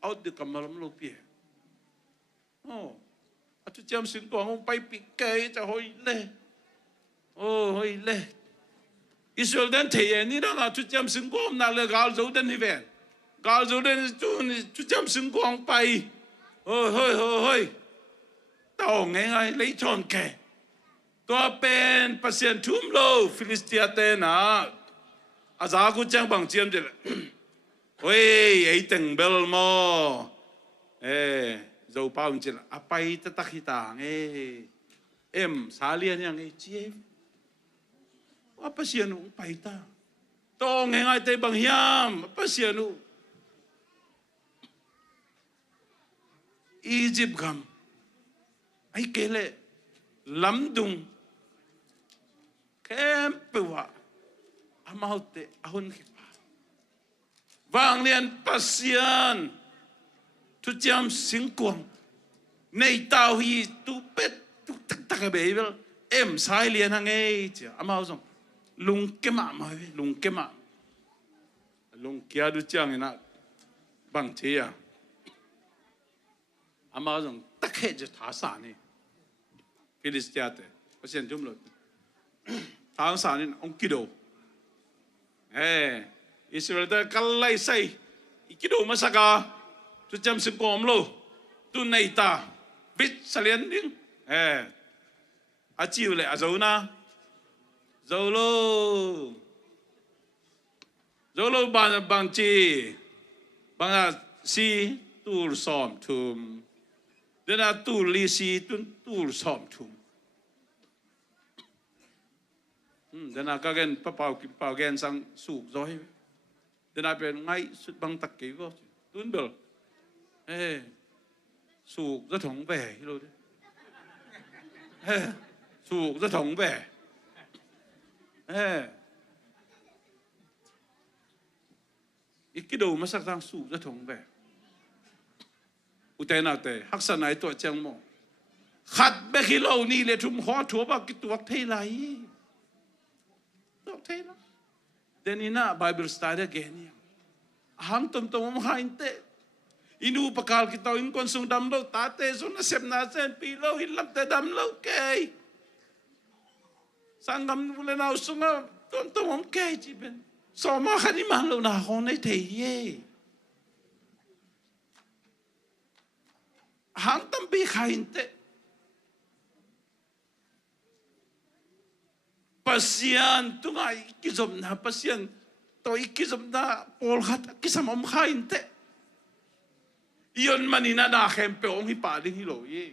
เอาดึกกับมาล้มลูกเปียอาจจะจำสิ่งตัวของไปปีกแก่จะหอยเล่หอยเล่อิสราเอลเดินเทียนี่นะอาจจะจำสิ่งของนั่นเลยกาลจูเดินที่เวนกาลจูเดินจุดจำสิ่งของไปเฮ้ยต้องไงเลยชนแก่ตัวเป็นเปอร์เซ็นต์ทุ่มโลฟิลิสเตียเตนะอาจารย์กูจังบังเจียมเจริญเฮ้ยไอ้ตึงเบลโมเจ้าป้าจริงๆไปตะตักหิตางสาเลียนยังเจี๊ยบว่าเปอร์เซ็นต์ไปตาต้องไงเตบังยามเปอร์เซ็นต์อียิปต์กัมไอ้เกลเลลำดุงเข้มเปว่าอามาเตะอาหุนขิบวางเรียนปัสยานทุจามสิงกวงในตาหีตุเป็ดตุตักเบย์เวลสายเรียนหางเจ้าอามาส่งลุงเกมามาลุงเกมาลุงเกียดูจังนะบางทีอามาส่งตักเหจะท้าสานี่ฟิลิสเตียเตเปอร์เซ็นต์จุ่มเลยทางสารนี่องกิโดอิสราเอลกัลไลไซกิโดมาสักจุดจำสิงคอมโลตุนในตาวิทสเลียนดิ้งอาจิวเลยอาโจนะโจโลบางจีบางซีตูลซอมทุมเดี๋ยวตูลลีซีตูลซอมทุมเดี๋ยวก็เกินเป่าเกินสังสุกร้อยเดี๋ยวเป็นไงสุดบางตะกี้ก็ตุนเบลสุกจะถงแบฮิโร่สุกจะถงแบอีกกี่ดูมาสักทางสุกจะถงแบอุตัยนาเตฮักษณะตัวเจ้าโมขัดเบฮิโร่นี่เลยทุ่มหัวถั่วบักกิตัวเทไลตัวเทนะ denina Bible study again hang tom tom hainte inu pakal kita in konsung damlo tate so na sem na sen pilo hilam te damlo kay sangam mula na usunga tom tom kay jiben so ma khani man lo na ho nei thei ye hang tam bi khainte pasian tungai kizom na pasian to ikizom na polhat kisam om khainte iyon manina na kempe ong hipaling hilo ye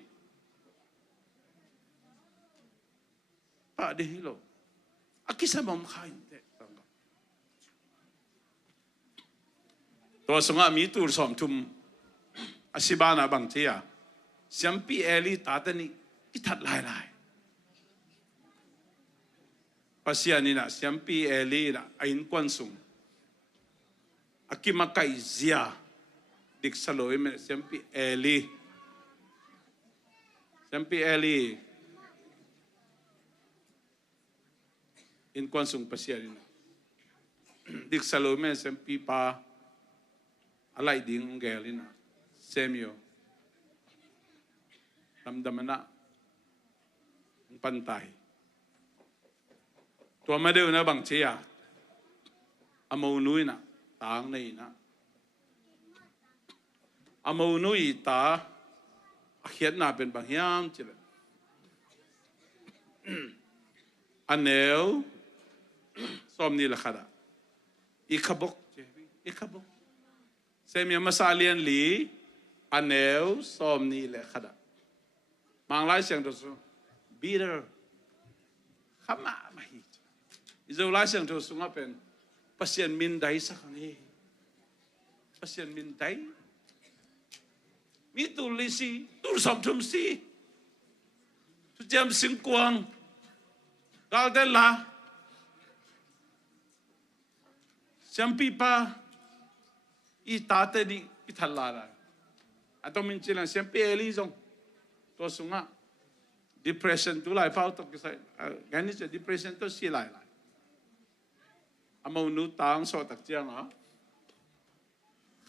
pa de hilo akisam om khainte to songa mi tur som tum asibana bang tia siampi eli tatani ithat lai lai pasianina siampi eli na ain kwansung akimakai zia dik saloi me siampi eli in kwansung pasianina dik saloi me siampi pa alai ding gelina semio damdamana pantai tua madeu na bang chia amau nui na tang nei na amau nui ta akhiat na pen bang hiam chile anel som ni la khada ikhabok semia masalian li anel som ni le khada mang lai siang to so bitter khama mahi izo lai siang to sunga pen pasien min dai sa khani pasien min dai mi tu li si tu som tum si tu jam sing kuang gal de la siam pi pa i tate di ithalara atau min chilang siam pi eli zong to sunga depression tu lai pau to kisai gani je depression to si lai amau nu tang so tak chiang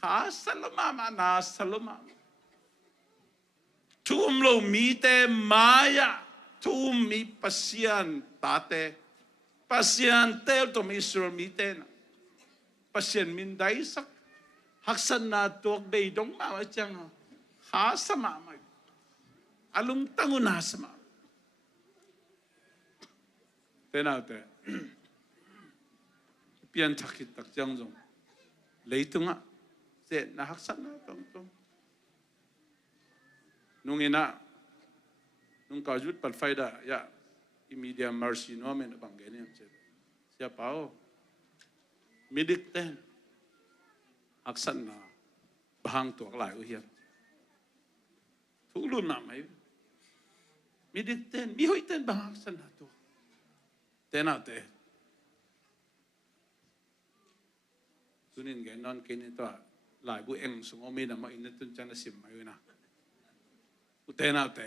ha salama mana salama tum lo mi te maya tum mi pasian tate pasian tel to mi sur mi te na pasian min dai sak haksan na tok dei dong ma chang ha sama ma alum tanguna sama tenate pian thakit tak jang jong leitunga se na haksan na tong tong nungina nung kajut pal faida ya imedia mercy no men bangeni se sia pao midik ten aksan na bahang tuak lai u hiam thulun na mai midik ten mi hoi ten bahang aksan na tu tenate tunin ge non kin to lai bu eng sung omi na ma in tun chan sim mai na u tenate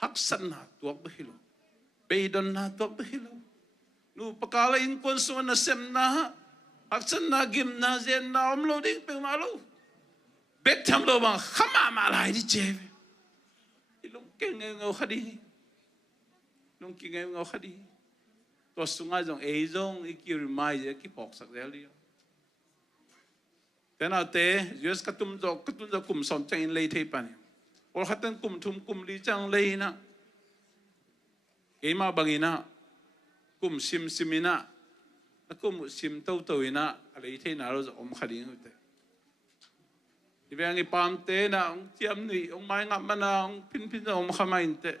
haksan na tuak behilo beidon na tuak behilo nu pakala in kon so na sem na haksan na gim na zen na omlo ding pe malu bet tham lo bang khama ma lai di che ilung keng ngau khadi nung ki ngau ngau khadi to sunga jong e jong ikir mai je ki pok sak del li tena te yes katum jo kum som chang in lei thei pan or khatan kum thum kum li chang lei na e ma bangina kum simina kum sim to ina lei thei na ro om khadi ngute ibengi pam te na ong tiam ni ong mai ngam mana ong pin ong khamain te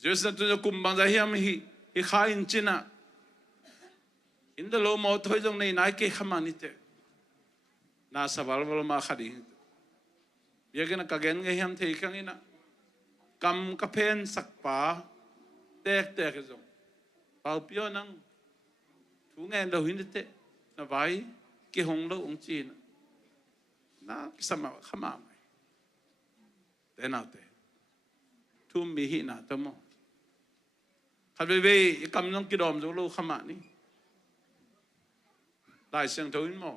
just tu kum bang za hiam hi kha in china in the low mo thoi jong nei nai ke khamani te na sawal wal ma khadi yagena ka gen nge hiam thei kang ina kam ka pen sakpa tek jong pau pio nang thu ngen lo hin te na vai ke hong lo ong chin na sama khama mai tenate thum mi hi na tamo khát về cầm nông kỳ đom rồi lâu khăm mạ ní đại sang thấu in mò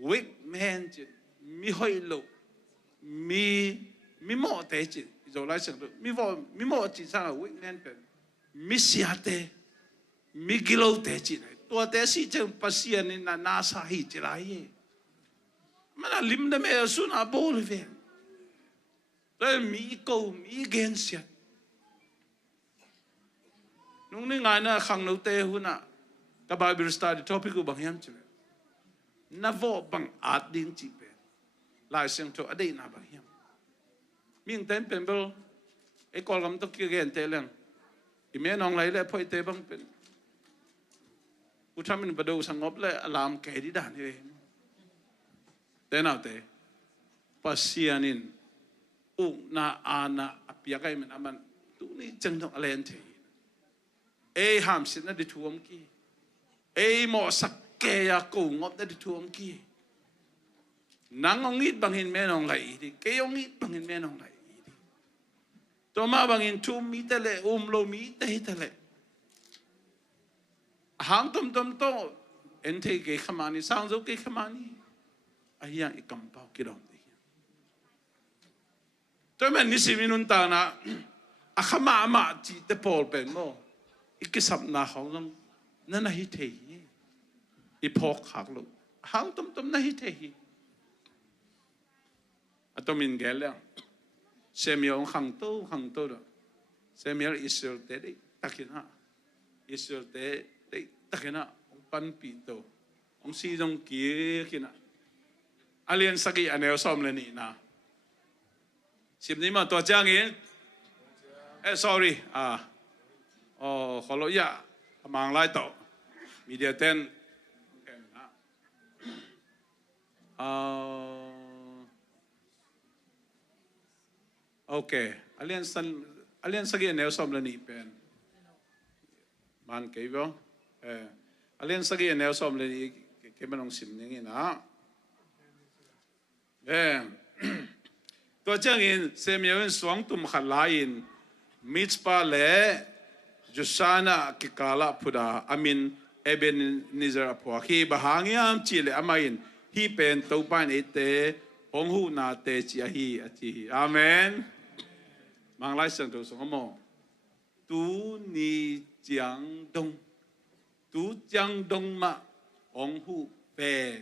wick man chứ mi hơi lộ mi mò té chứ rồi lại sang mi mò chỉ sang là wick man cái mi xia té mi kilo té chứ này tua té si chứ pasien nên là na sa hi chứ lại mà là lim đam mê su na bol về rồi mi câu mi gen xiết nung ni ngai na khang nô tê hu na ka Bible study topic của bằng hiam chứ na vô bằng art ding chỉ về lại xem cho ở đây na bằng hiam miếng tên pen bel ấy còn làm tóc kia gen tê lên thì mấy nong lấy lại phơi tê bằng pen u tham mình bắt đầu sang ngọc lại làm cái đi đàn vậy thế nào thế pasianin na ana apia kai men aman tu ni chang thong alen the e ham sin na di thuam ki e mo sak ke ya ko ngop na di thuam ki nang ong it bangin men ong lai di ke ong it bangin men ong lai di to ma bangin thum mi te le lo mi te le hang tum to en the ke khamani sang zo ke khamani ayang ikam pau ki dom tôi mình ní xem mình ta na, khăm mà chỉ để Paul bên mo, cái sắp na hong lắm, nên là hít thề, ít phok khạc luôn, hang tôm na hít thề, tôi mình nghe là, xem nhiều hàng tô đó, xem nhiều Israel thế đấy, tất nhiên ha, Israel thế đấy, tất nhiên ha, ông pan pito, ông si dong kia kia, alien sagi anel som lên nị na. Sim ni mà tua trang in, sorry, kalau ya, mang lai tau, media ten, okay, alien sagi neo som le ni pen, man kei bo, alien sagi neo som le ni ke manong sim ni na,ตัวเจ้าอินเซมียนสวงตุมขัดลายินมิสปาเลจุสานะกิกาลาพุดาอามินเอเบนนิซาพัวฮีบะหางยามจิเลอามายินฮีเป็นตัวปานเอเตองหูนาเตจิอาฮีอจิอาเมนมังไลสันตุสงโมตูนีจังดงตูจังดงมาองหูเป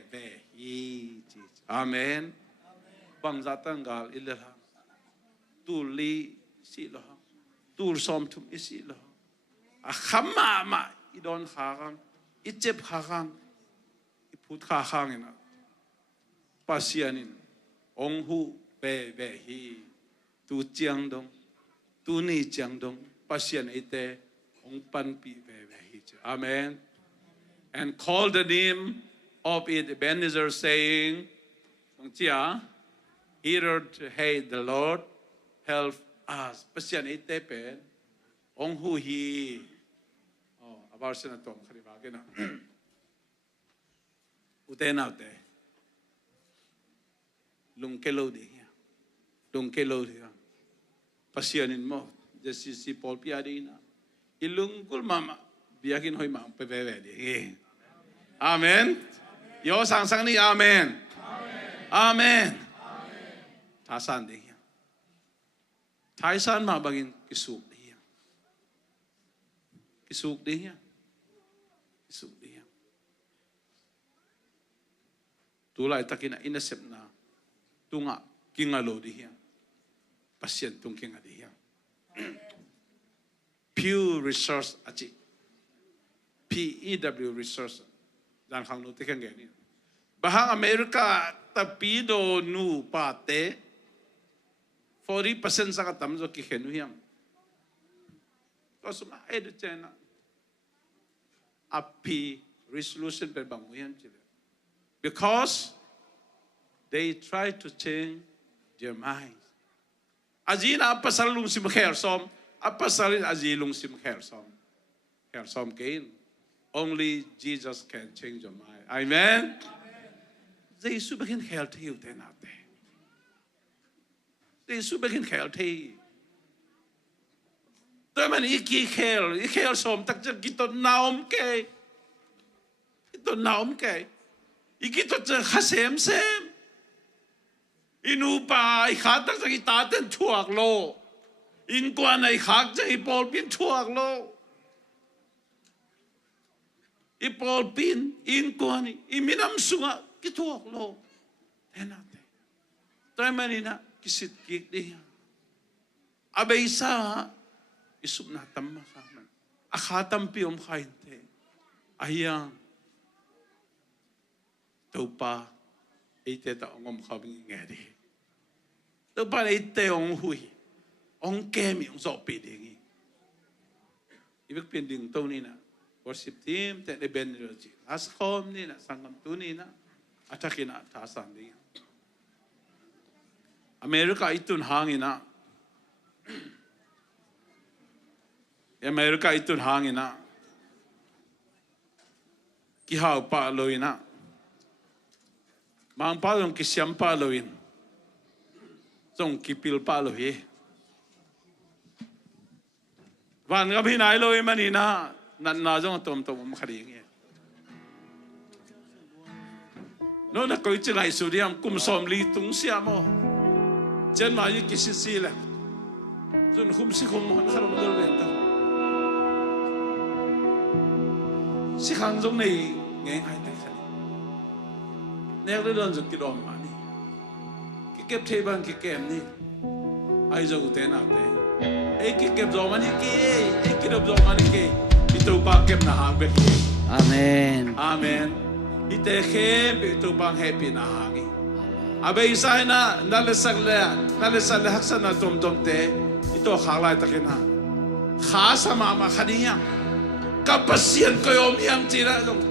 เวฮีจิอาเมนbang zatang gal ilah tuli si lah tul som tum isi lah khama ma idon kharang ijep kharang iput kharang ina pasianin onghu be hi tu chiang dong tu ni chiang dong pasian ite ong pan pi be hi amen and call the name of it Ebenezer saying ong chia Hear to hate the Lord, help us. Pasian ite pen, ong hu hi. Abar sina tom khari ba kena. Ute na ute. Lung kelo di ya. Lung kelo di ya. Pasianin mo. Jesi si Paul piadina. Ilung kul mama biyakin hoy ma pepewe di. Amen. Yo sang ni amen. Amen. Tasan deh ya. Taisan mah bagin kisuk deh ya. Kisuk deh ya. Kisuk deh ya. Tulai takina inasep na tunga kingalo deh ya. Pasien tung kinga deh ya. Pew Research aci. PEW Research dan hang nu tekan gani. Bahang Amerika tapido nu pate 40% sa katam zo kikenu hiyam. Kasuma edu chena api resolution per banguyan chile. Because they try to change their minds. Azina apasal lung sim khersom, apasalin azilung sim khersom. Khersom kain. Only Jesus can change your mind. Amen. They should begin healthy then out there. They should begin healthy. tôi mà iki khel som tak chân kito naom ke ikito chân khasem sem inu pa I khát tak chân kita ten thuak lo in quan này khác chân ipol pin thuak lo ipol pin in quan iminam sunga kituak lo enate tôi mà nina kisit kik dia abeisa isup na tamma kaman akhatam piom khainte ayang topa ite ta ngom khabing ngadi topa ite ong hui ong kemi ong so pidingi ibig pending to ni na worship team te ben roji askom ni na sangam tu ni na atakina tasan ni Amerika itun hangina Amerika itun hangina kihau pa loina mang pa long kisyam pa loin song kipil pa lohi van ga binai loi manina nan na jong tom khari nge no na koi chingai suriam kum som li tung siamo chen ma yi kisisi la zun khum si khum mon kharom dol ven ta si khang jong nei nge hai tai khani nek le don jong ki dom ma ni ki kep the ban ki kem ni ai jo te na te e ki kep zo ma ni ki e ki dob zo ma ni ki itu pa kep na ha be ki amen ite khem itu bang happy na hangi abe isai na nalesal haksana tom te ito khalai takina khasa mama khadiya kapasian ko yom yang tira dong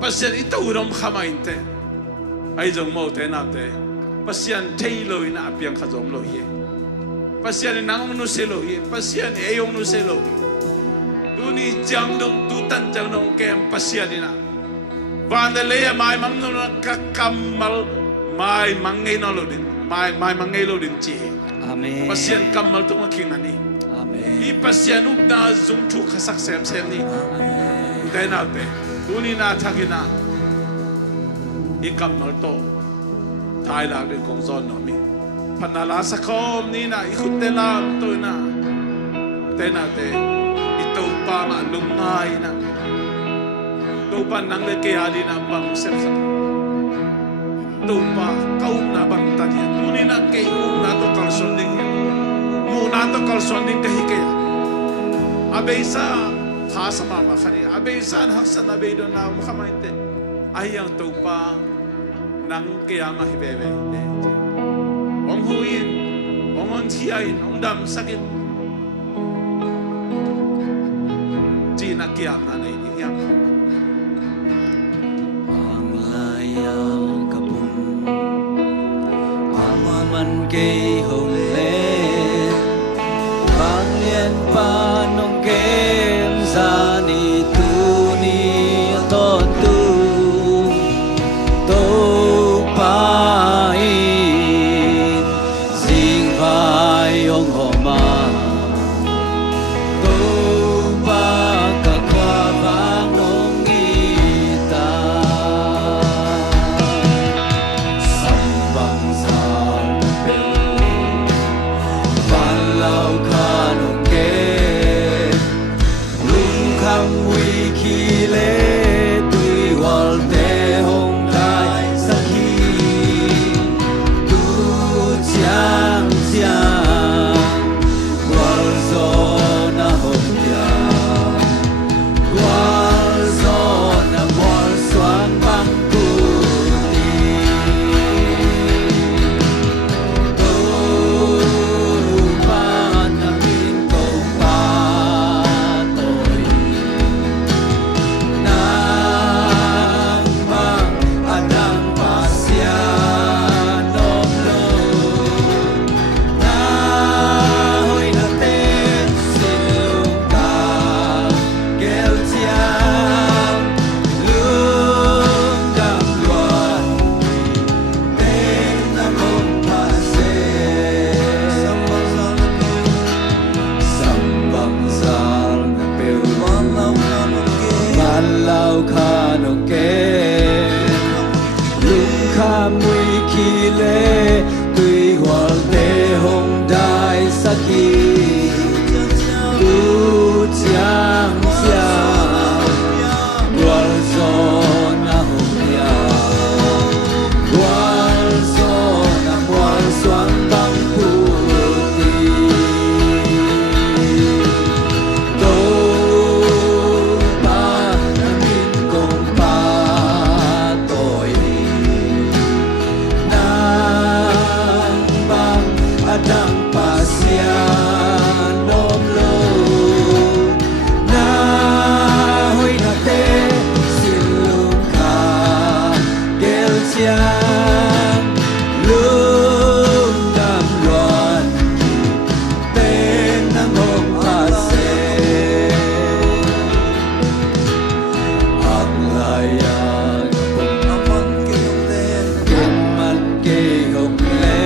pasian ito urom khamainte ai jong mo te na te pasian thailo ina apiang khajom lo ye pasian nang nu se lo ye pasian eyong nu se lo tuni jang dong tutan jang dong kem pasian ina Vandale mai mang no kamal mai mangai no lodin mai mangai lodin chi Amen. Pasien kamal tu making ani Amen. I pasien na zum tu khasak sem ni dai na te tuni na thagina I kamal to thai la de kong zon no mi panala sakom ni na I khutelam to na te ito pa ma lungai na Tupa nang leke hali na bang sepsa. Tupa kau na bang tadi. Muni na kayu na to kalsonding. Muna to kalsonding kahikaya. Abeisa khasa mama khani. Abeisa haksan abeido na mukhamainte. Ayang tupa nang kaya mahibebe. Ong huin, ong ontiain, ong dam sakit. Jina kiyam na na ini yang. Yang kapung amaman kay hong le bang lien panong kem sa ni tu ni ton tu to pain sing vai ong homa to pa ka kwa bang nong ita na khi lệ tuy hoàn tê hồng đại sa kỳ tu chang chang qual gió na hồng ya qual gió na qual xoan băng puti đâu ba min công pa tội nang bang adang pasian nom lo na hoi na te silung ka gel chiang lung đam loan tên nang hong pa se ang layan amang ke hong le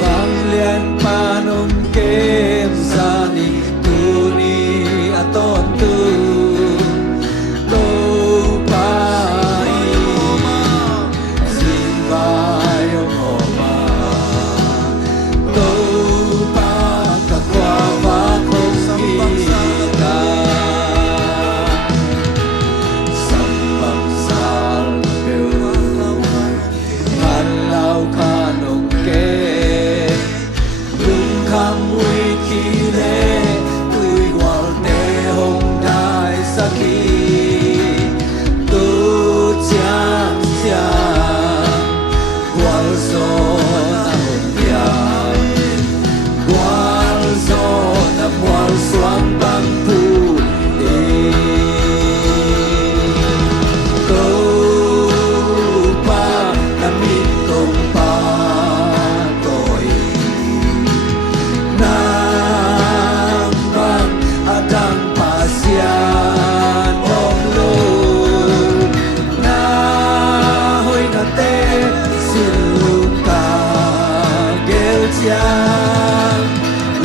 vang lian panom kem sani tuni aton tu do pai sin vai oma do pa ka kwa va không kita sambang sal peu Halau kanong ke lung kham mui khi lệ tui gwal te hong dai saki tu chang chang gwal so na hong yang gwal so na gwal swang bang pu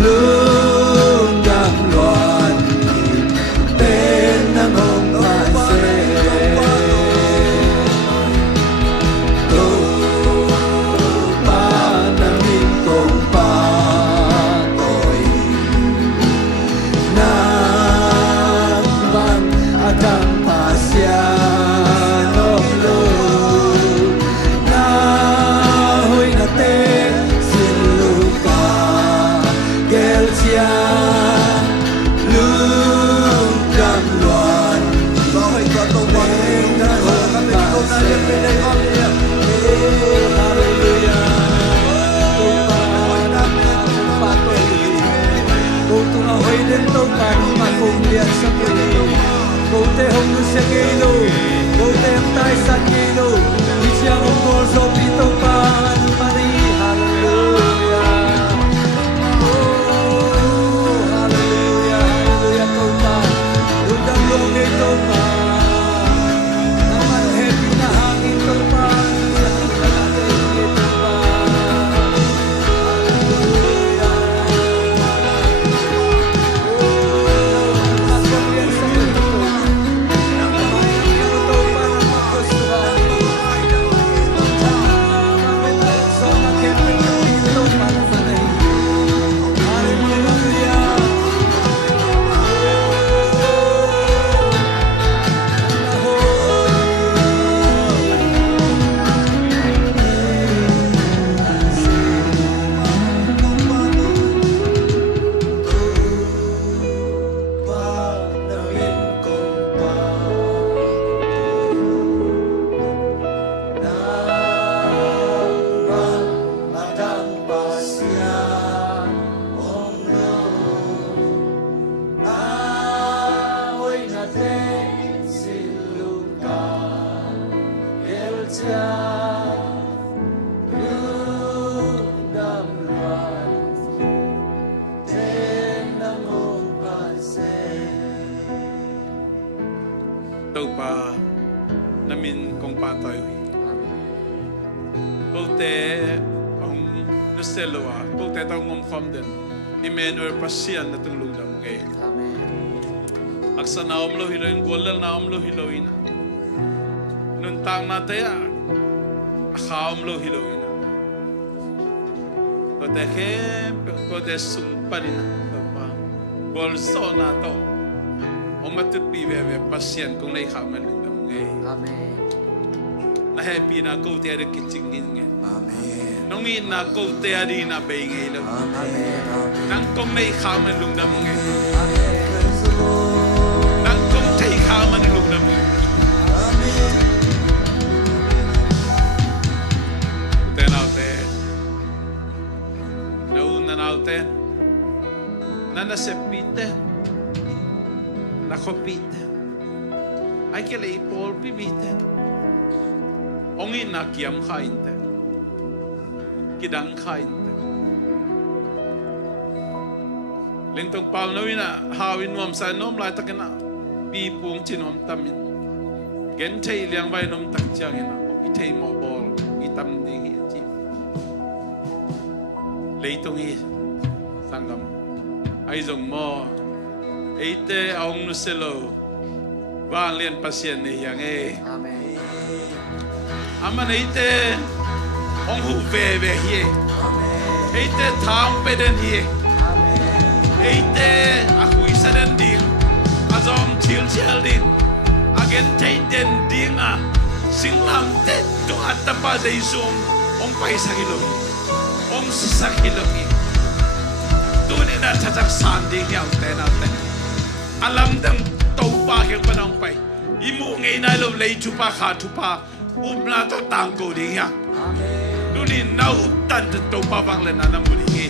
lung đam loan tên nang hong pa se tu pa na min công pa tội nang bang adang pasian nom lo na hoi na te gel chiang lung đam loan Hãy subscribe cho kênh Ghiền Mì Gõ để không bỏ lỡ những video hấp dẫn. pa namin kong patoy. Kote ang nuseloa, kote tao ngomkom din. Emmanuel pasian na tulong na mga eh. Aksa na omlo hiloin, golal na omlo hiloin. Nuntang na taya, kham lo hiloina ko te khem ko te sumparina to pa bolsona to omatut pi ve pasien kung nei kham man dam nge amen na happy na ko te ada kiching nge amen nongi na ko te ari na be nge lo amen nang kong nei kham man lung dam nge amen nang kong te kham man lung dam nge na sepite na kopite ay kele ipol pibite ongin na kiam khainte kidang khainte lintong pau nawina hawin nom sa nom lai takena pi pung chinom tamin gen thei liang bai nom tak changina i thei mo bol i tam ding hi chi leitung hi sangam ai dùng mò ấy tê ông nu selo vang liên pasien này yang amen aman ấy tê ông hu về hi ấy tê thang pe den hi ấy tê a hui sa den ding a zom chil chel ding again tay den ding a sing lam te to atapa dei zoom ông pai sa hilo ông sa hilo tunin na chachak sanding yang tenate alam dang topa keng panong pai imu ngei na lo lei chupa kha chupa umna to tang ko ding ya tunin na uptan topa bang le na na mu ding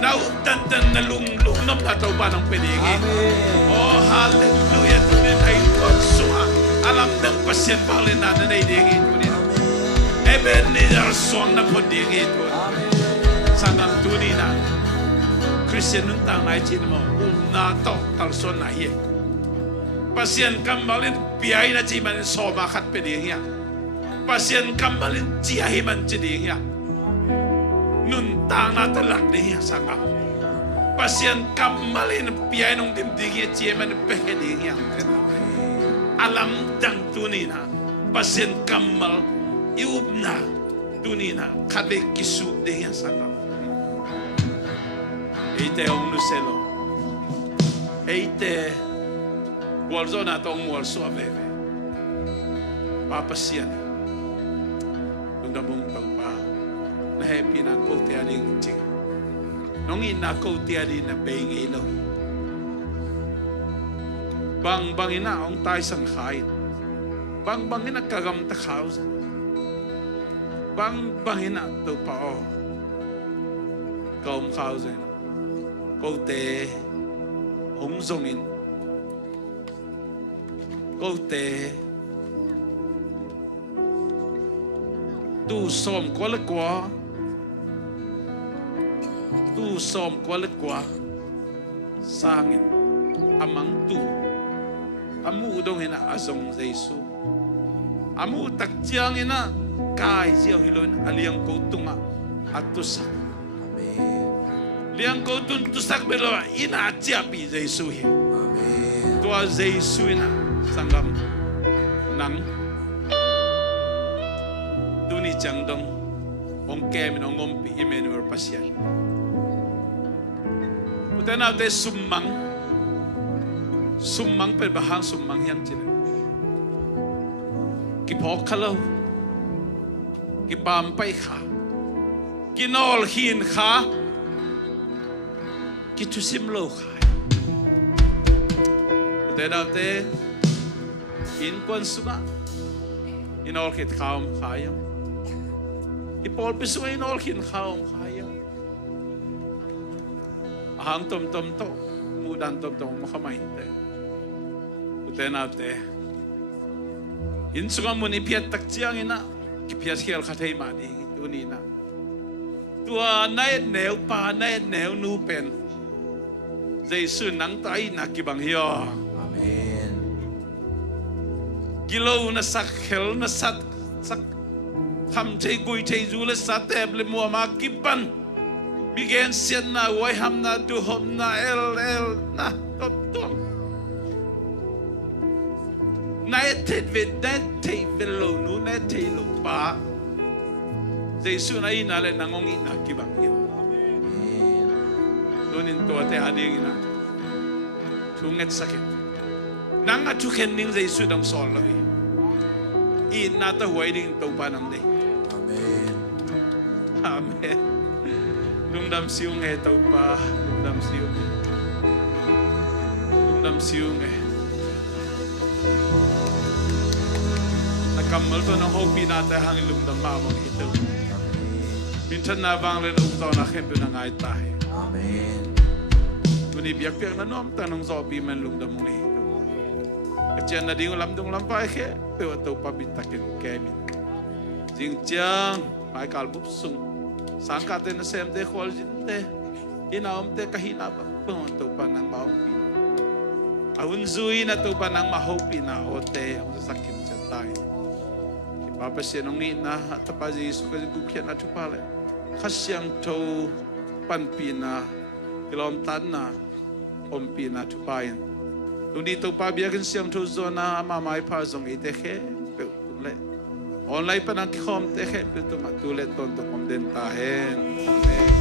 na uptan na lung nom na topa nang pe ding oh hallelujah tunin ai ko suha alam dang pasien bang le na nei ding tunin eben ni dar song na po ding sanam tunina Christian nun tang nai chin mo na to tal son na ye pasien kambalin piai na chi man so ma khat pe ding ya pasien kambalin chi hi man chi ding ya nun tang na talak ding ya sanga pasien kambalin piai nong dim ding ye chi man pe ding ya alam dang tunina pasien kamal iubna tunina khade kisu ding ya sanga eite ông nu selo eite bolzona tong mol so bebe papa sian unda bung tau pa na happy na ko te ading ching nong in na ko te ading na beng ilo bang ina ong tai sang khai bang ina kagam ta khaw bang ina to pa o kom khaw zen câu tê húng dông in câu tê tu som quá lực quá tu som quá lực quá sang in amang tu amu dong ina azong Jesu amu tak chiang ina kai siêu hilon aliang câu tunga atusa liang ko tun tu sak belo ina chiapi Jesu hi amen tua Jesu ina sangam nang tuni changdong ong kem ong pi Emmanuel pasial utana te summang per bahang summang yang chin ki phok khalo ki pam pai kha ki nol hin kha kitu simlo khai te da te in kon suga in all kit khaum khayam i pol pisu in all kin khaum khayam ahang tom to mudan tom mo khamai te te na te in suga muni piat tak chiang ina ki piat khel khathei ma di tu ni na tua nai neu pa nai neu nu pen Jesu nang tai na kibang hiyo amen kilo na sak khel na sat sak kham chei gui chei zu le satep le mo ma kipan bigen sian na wai ham na tu hom na el na top tom na etet vet na te velo nu na te lo pa Jesu na ina le nangong ina kibang iyo. Donin to ate ading ina. Tunget sakit. Nang atuken ning Jesu dang sol lagi. Ina ta huay ding to panang de. Amen. Amen. Lungdam siung to pa. Lungdam siung. Lungdam siung Nakamal to ng hope natin hangin lungdam mamang ito. Minsan na bang rin ugtaw na kendo na ngay tayo. Amen. Bunibiyak-biyak na noam tanong zobi man lungdam mong ito. Kasi na di ulam dong lampay ke, pero ito pabitakin kemin. Jing tiang, may kalbupsong. Saan ka tayo na semde kwal jinte? Inaom te kahina ba? Ito pa ng mahopin. Awunzuin na ito pa ng mahopin na o te ang sasakim siya tayo. Papa siya nung ina at pa Yesu kasi gukyan na chupale. Kasyang to panpina kilom tan na ompina chupayan. Nung dito pa biyakin siyang to zona mamay pa zong iteke le. Online pa ng kikom teke pero matulet tonto kom den tahen. Amen.